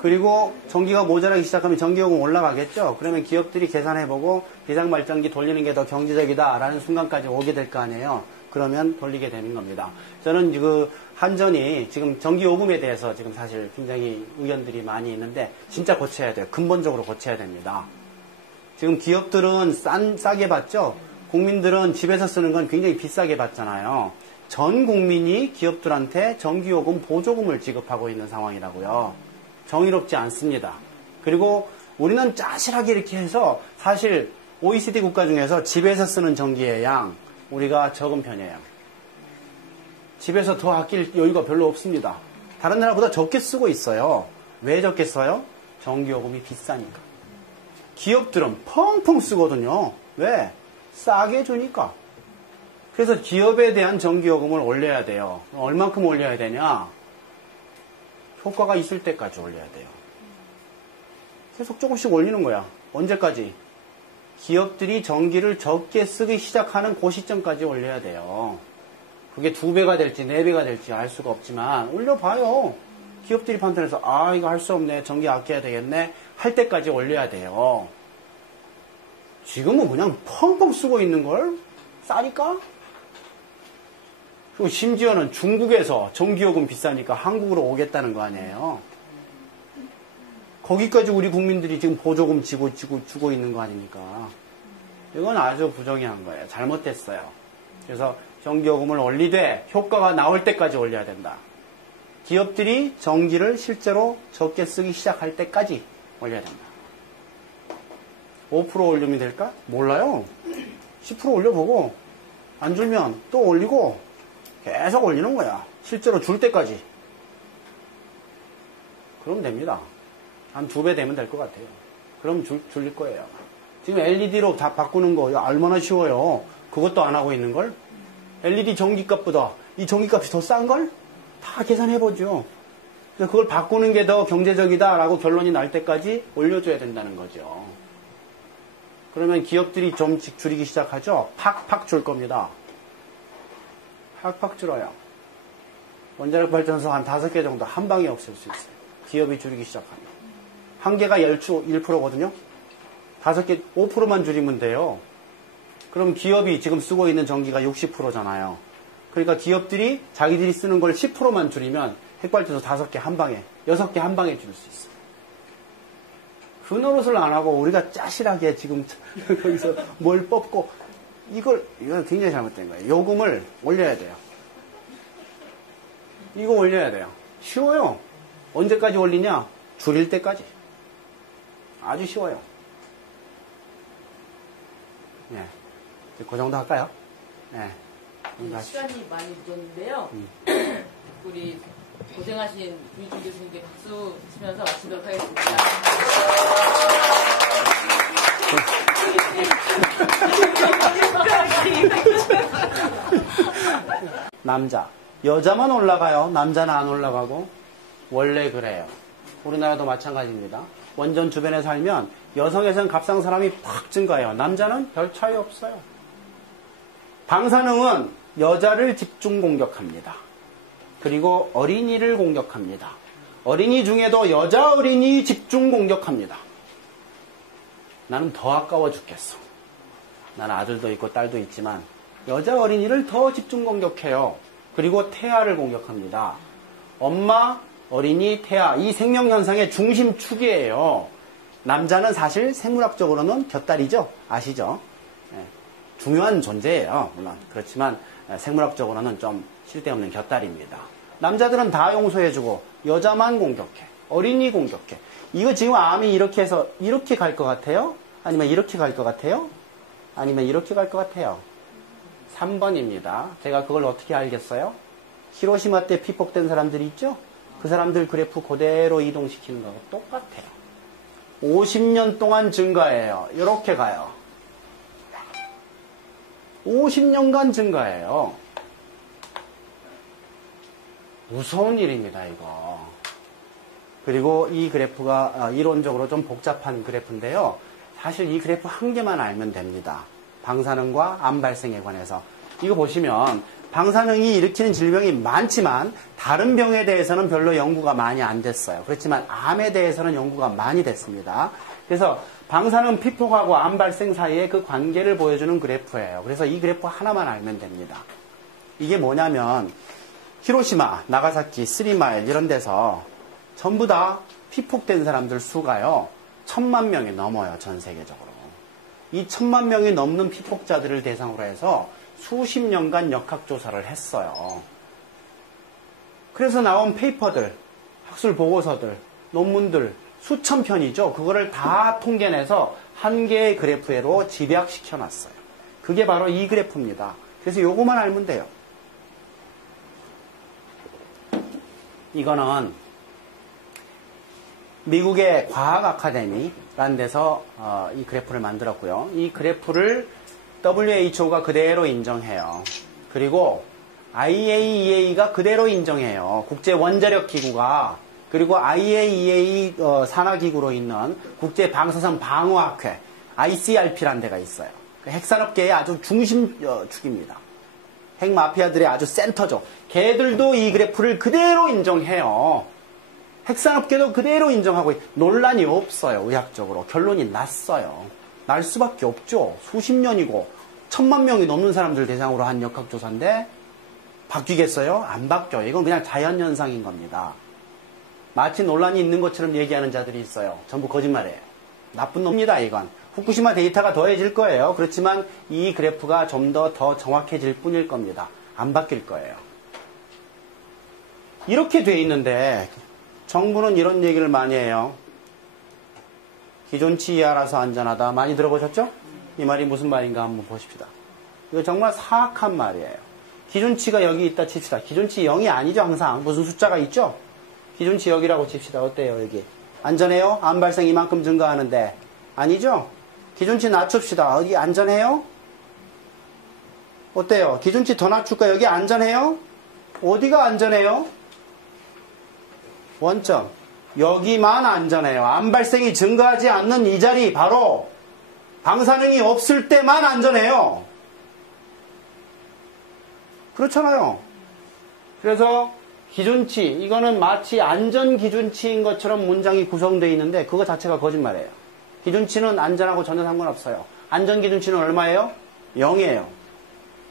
그리고 전기가 모자라기 시작하면 전기요금 올라가겠죠. 그러면 기업들이 계산해보고 비상발전기 돌리는 게 더 경제적이다라는 순간까지 오게 될 거 아니에요. 그러면 돌리게 되는 겁니다. 저는 그 한전이 지금 전기요금에 대해서 지금 사실 굉장히 의견들이 많이 있는데 진짜 고쳐야 돼요. 근본적으로 고쳐야 됩니다. 지금 기업들은 싸게 받죠. 국민들은 집에서 쓰는 건 굉장히 비싸게 받잖아요. 전 국민이 기업들한테 전기요금 보조금을 지급하고 있는 상황이라고요. 정의롭지 않습니다. 그리고 우리는 짜실하게 이렇게 해서 사실 OECD 국가 중에서 집에서 쓰는 전기의 양 우리가 적은 편이에요. 집에서 더 아낄 여유가 별로 없습니다. 다른 나라보다 적게 쓰고 있어요. 왜 적게 써요? 전기요금이 비싸니까. 기업들은 펑펑 쓰거든요. 왜? 싸게 주니까. 그래서 기업에 대한 전기요금을 올려야 돼요. 얼만큼 올려야 되냐? 효과가 있을 때까지 올려야 돼요. 계속 조금씩 올리는 거야. 언제까지? 기업들이 전기를 적게 쓰기 시작하는 그 시점까지 올려야 돼요. 그게 2배가 될지 4배가 될지 알 수가 없지만 올려봐요. 기업들이 판단해서 이거 할 수 없네. 전기 아껴야 되겠네. 할 때까지 올려야 돼요. 지금은 그냥 펑펑 쓰고 있는 걸 싸니까? 그리고 심지어는 중국에서 전기요금 비싸니까 한국으로 오겠다는 거 아니에요. 거기까지 우리 국민들이 지금 보조금 주고 있는 거 아닙니까? 이건 아주 부정의한 거예요. 잘못됐어요. 그래서 전기요금을 올리되 효과가 나올 때까지 올려야 된다. 기업들이 전기를 실제로 적게 쓰기 시작할 때까지 올려야 된다. 5% 올리면 될까? 몰라요. 10% 올려보고 안 주면 또 올리고 계속 올리는 거야. 실제로 줄 때까지. 그럼 됩니다. 한 2배 되면 될 것 같아요. 그럼 줄일 거예요. 지금 LED로 다 바꾸는 거 얼마나 쉬워요. 그것도 안 하고 있는 걸. LED 전기값보다 이 전기값이 더 싼 걸? 다 계산해보죠. 그래서 그걸 바꾸는 게 더 경제적이다라고 결론이 날 때까지 올려줘야 된다는 거죠. 그러면 기업들이 좀씩 줄이기 시작하죠. 팍팍 줄 겁니다. 팍팍 줄어요. 원자력 발전소 한 5개 정도 한 방에 없앨 수 있어요. 기업이 줄이기 시작하면. 한 개가 1%거든요. 5개, 5%만 줄이면 돼요. 그럼 기업이 지금 쓰고 있는 전기가 60%잖아요. 그러니까 기업들이 자기들이 쓰는 걸 10%만 줄이면 핵발전소 5개 한 방에, 6개 한 방에 줄일 수 있어요. 그 노릇을 안 하고 우리가 짜실하게 지금 거기서 뭘 뽑고 이건 굉장히 잘못된 거예요. 요금을 올려야 돼요. 이거 올려야 돼요. 쉬워요. 언제까지 올리냐? 줄일 때까지. 아주 쉬워요. 네. 그 정도 할까요? 네. 시간이 많이 늦었는데요. 우리 고생하신 유준 교수님께 박수 치면서 마치도록 하겠습니다. 남자. 여자만 올라가요. 남자는 안 올라가고. 원래 그래요. 우리나라도 마찬가지입니다. 원전 주변에 살면 여성에선 값싼 사람이 팍 증가해요. 남자는 별 차이 없어요. 방사능은 여자를 집중 공격합니다. 그리고 어린이를 공격합니다. 어린이 중에도 여자 어린이 집중 공격합니다. 나는 더 아까워 죽겠어. 나는 아들도 있고 딸도 있지만 여자 어린이를 더 집중 공격해요. 그리고 태아를 공격합니다. 엄마, 어린이, 태아 이 생명현상의 중심축이에요. 남자는 사실 생물학적으로는 곁다리죠. 아시죠? 네. 중요한 존재예요. 물론 그렇지만 생물학적으로는 좀 쓸데없는 곁다리입니다. 남자들은 다 용서해주고 여자만 공격해. 어린이 공격해. 이거 지금 암이 이렇게 해서 이렇게 갈 것 같아요? 아니면 이렇게 갈 것 같아요? 아니면 이렇게 갈 것 같아요? 3번입니다. 제가 그걸 어떻게 알겠어요? 히로시마 때 피폭된 사람들이 있죠? 그 사람들 그래프 그대로 이동시키는 거하고 똑같아요. 50년 동안 증가해요. 이렇게 가요. 50년간 증가해요. 무서운 일입니다, 이거. 그리고 이 그래프가 이론적으로 좀 복잡한 그래프인데요. 사실 이 그래프 한 개만 알면 됩니다. 방사능과 암 발생에 관해서. 이거 보시면 방사능이 일으키는 질병이 많지만 다른 병에 대해서는 별로 연구가 많이 안 됐어요. 그렇지만 암에 대해서는 연구가 많이 됐습니다. 그래서 방사능 피폭하고 암 발생 사이의 그 관계를 보여주는 그래프예요. 그래서 이 그래프 하나만 알면 됩니다. 이게 뭐냐면 히로시마, 나가사키, 쓰리마일 이런 데서 전부 다 피폭된 사람들 수가요. 1000만 명이 넘어요. 전 세계적으로. 이 1000만 명이 넘는 피폭자들을 대상으로 해서 수십 년간 역학조사를 했어요. 그래서 나온 페이퍼들, 학술 보고서들, 논문들 수천 편이죠. 그거를 다 통계내서 한 개의 그래프로 집약시켜놨어요. 그게 바로 이 그래프입니다. 그래서 요거만 알면 돼요. 이거는 미국의 과학 아카데미라는 데서 이 그래프를 만들었고요. 이 그래프를 WHO가 그대로 인정해요. 그리고 IAEA가 그대로 인정해요. 국제 원자력 기구가. 그리고 IAEA 산하기구로 있는 국제 방사선 방어학회 ICRP라는 데가 있어요. 핵산업계의 아주 중심축입니다. 핵 마피아들의 아주 센터죠. 걔들도 이 그래프를 그대로 인정해요. 핵산업계도 그대로 인정하고 논란이 없어요. 의학적으로. 결론이 났어요. 날 수밖에 없죠. 수십 년이고 1000만 명이 넘는 사람들 대상으로 한 역학조사인데 바뀌겠어요? 안 바뀌어요. 이건 그냥 자연현상인 겁니다. 마치 논란이 있는 것처럼 얘기하는 자들이 있어요. 전부 거짓말이에요. 나쁜 놈입니다. 이건. 후쿠시마 데이터가 더해질 거예요. 그렇지만 이 그래프가 좀 더 정확해질 뿐일 겁니다. 안 바뀔 거예요. 이렇게 돼 있는데 정부는 이런 얘기를 많이 해요. 기존치 이하라서 안전하다. 많이 들어보셨죠? 이 말이 무슨 말인가 한번 보십시다. 이거 정말 사악한 말이에요. 기준치가 여기 있다 칩시다. 기준치 0이 아니죠. 항상 무슨 숫자가 있죠. 기준치 여기라고 칩시다. 어때요 여기? 안전해요? 암 발생 이만큼 증가하는데 아니죠? 기준치 낮춥시다. 어디 안전해요? 어때요? 기준치 더 낮출까? 여기 안전해요? 어디가 안전해요? 원점. 여기만 안전해요. 암 발생이 증가하지 않는 이 자리 바로 방사능이 없을 때만 안전해요. 그렇잖아요. 그래서 기준치, 이거는 마치 안전기준치인 것처럼 문장이 구성되어 있는데 그거 자체가 거짓말이에요. 기준치는 안전하고 전혀 상관없어요. 안전기준치는 얼마예요? 0이에요.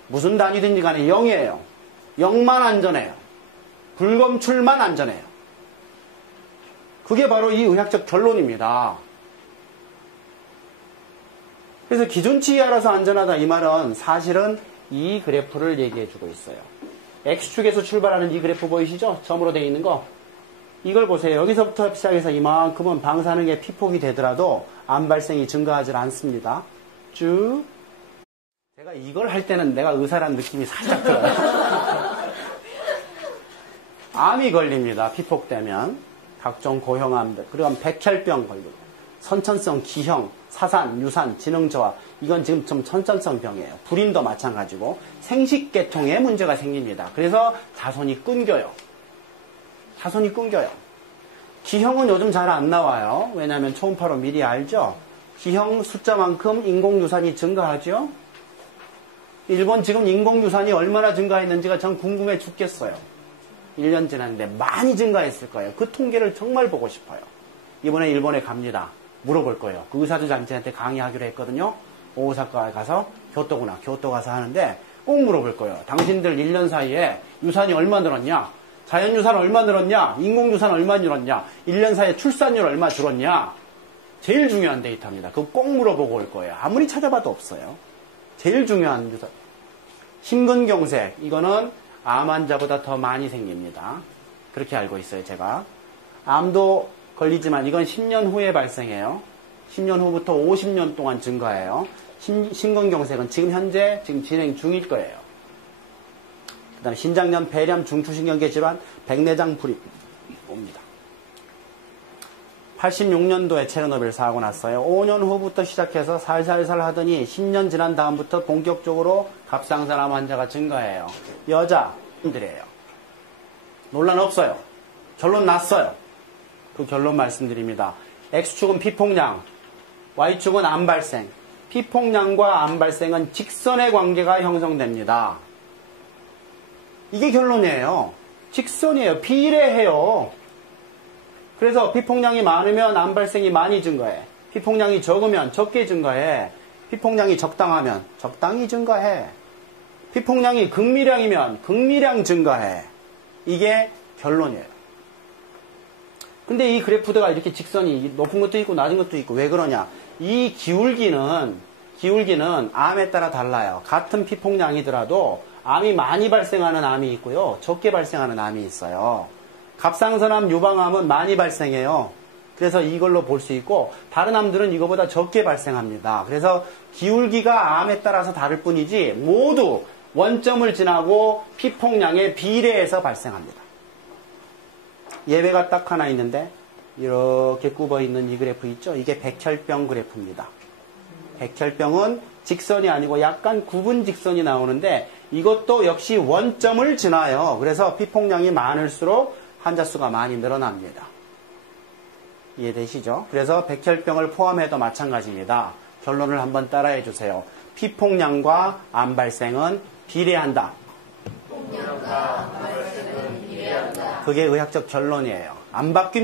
무슨 단위든지 간에 0이에요. 0만 안전해요. 불검출만 안전해요. 그게 바로 이 의학적 결론입니다. 그래서 기준치 이하라서 안전하다 이 말은 사실은 이 그래프를 얘기해주고 있어요. X축에서 출발하는 이 그래프 보이시죠? 점으로 되어 있는 거. 이걸 보세요. 여기서부터 시작해서 이만큼은 방사능의 피폭이 되더라도 암 발생이 증가하지 않습니다. 쭉. 제가 이걸 할 때는 내가 의사라는 느낌이 살짝 들어요. 암이 걸립니다. 피폭되면. 각종 고형암들. 그리고 백혈병 걸리고. 선천성 기형, 사산, 유산, 지능저하. 이건 지금 좀 선천성 병이에요. 불임도 마찬가지고 생식계통에 문제가 생깁니다. 그래서 자손이 끊겨요. 자손이 끊겨요. 기형은 요즘 잘 안 나와요. 왜냐하면 초음파로 미리 알죠. 기형 숫자만큼 인공유산이 증가하죠. 일본 지금 인공유산이 얼마나 증가했는지가 전 궁금해 죽겠어요. 1년 지났는데 많이 증가했을 거예요. 그 통계를 정말 보고 싶어요. 이번에 일본에 갑니다. 물어볼 거예요. 그 의사들한테 강의하기로 했거든요. 오사카에 가서 교토 가서 하는데 꼭 물어볼 거예요. 당신들 1년 사이에 유산이 얼마 늘었냐? 자연유산 얼마 늘었냐? 인공유산 얼마 늘었냐? 1년 사이에 출산율 얼마 줄었냐? 제일 중요한 데이터입니다. 그거 꼭 물어보고 올 거예요. 아무리 찾아봐도 없어요. 제일 중요한 유산. 심근경색, 이거는 암 환자보다 더 많이 생깁니다. 그렇게 알고 있어요, 제가. 암도 걸리지만 이건 10년 후에 발생해요. 10년 후부터 50년 동안 증가해요. 심근경색은 지금 현재 진행 중일 거예요. 그 다음에 신장염, 폐렴, 중추신경계 질환, 백내장 불임 옵니다. 86년도에 체르노빌 사고 났어요. 5년 후부터 시작해서 살살살 하더니 10년 지난 다음부터 본격적으로 갑상선암 환자가 증가해요. 여자들이에요. 논란 없어요. 결론 났어요. 그 결론 말씀드립니다. X축은 피폭량, Y축은 암 발생. 피폭량과 암 발생은 직선의 관계가 형성됩니다. 이게 결론이에요. 직선이에요. 비례해요. 그래서 피폭량이 많으면 암 발생이 많이 증가해. 피폭량이 적으면 적게 증가해. 피폭량이 적당하면 적당히 증가해. 피폭량이 극미량이면 극미량 증가해. 이게 결론이에요. 근데 이 그래프가 이렇게 직선이 높은 것도 있고 낮은 것도 있고 왜 그러냐? 이 기울기는 암에 따라 달라요. 같은 피폭량이더라도 암이 많이 발생하는 암이 있고요. 적게 발생하는 암이 있어요. 갑상선암, 유방암은 많이 발생해요. 그래서 이걸로 볼 수 있고 다른 암들은 이거보다 적게 발생합니다. 그래서 기울기가 암에 따라서 다를 뿐이지 모두 원점을 지나고 피폭량에 비례해서 발생합니다. 예외가 딱 하나 있는데 이렇게 굽어있는 이 그래프 있죠? 이게 백혈병 그래프입니다. 백혈병은 직선이 아니고 약간 굽은 직선이 나오는데 이것도 역시 원점을 지나요. 그래서 피폭량이 많을수록 환자 수가 많이 늘어납니다. 이해되시죠? 그래서 백혈병을 포함해도 마찬가지입니다. 결론을 한번 따라해 주세요. 피폭량과 암 발생은 비례한다. 그게 의학적 결론이에요. 안 바뀐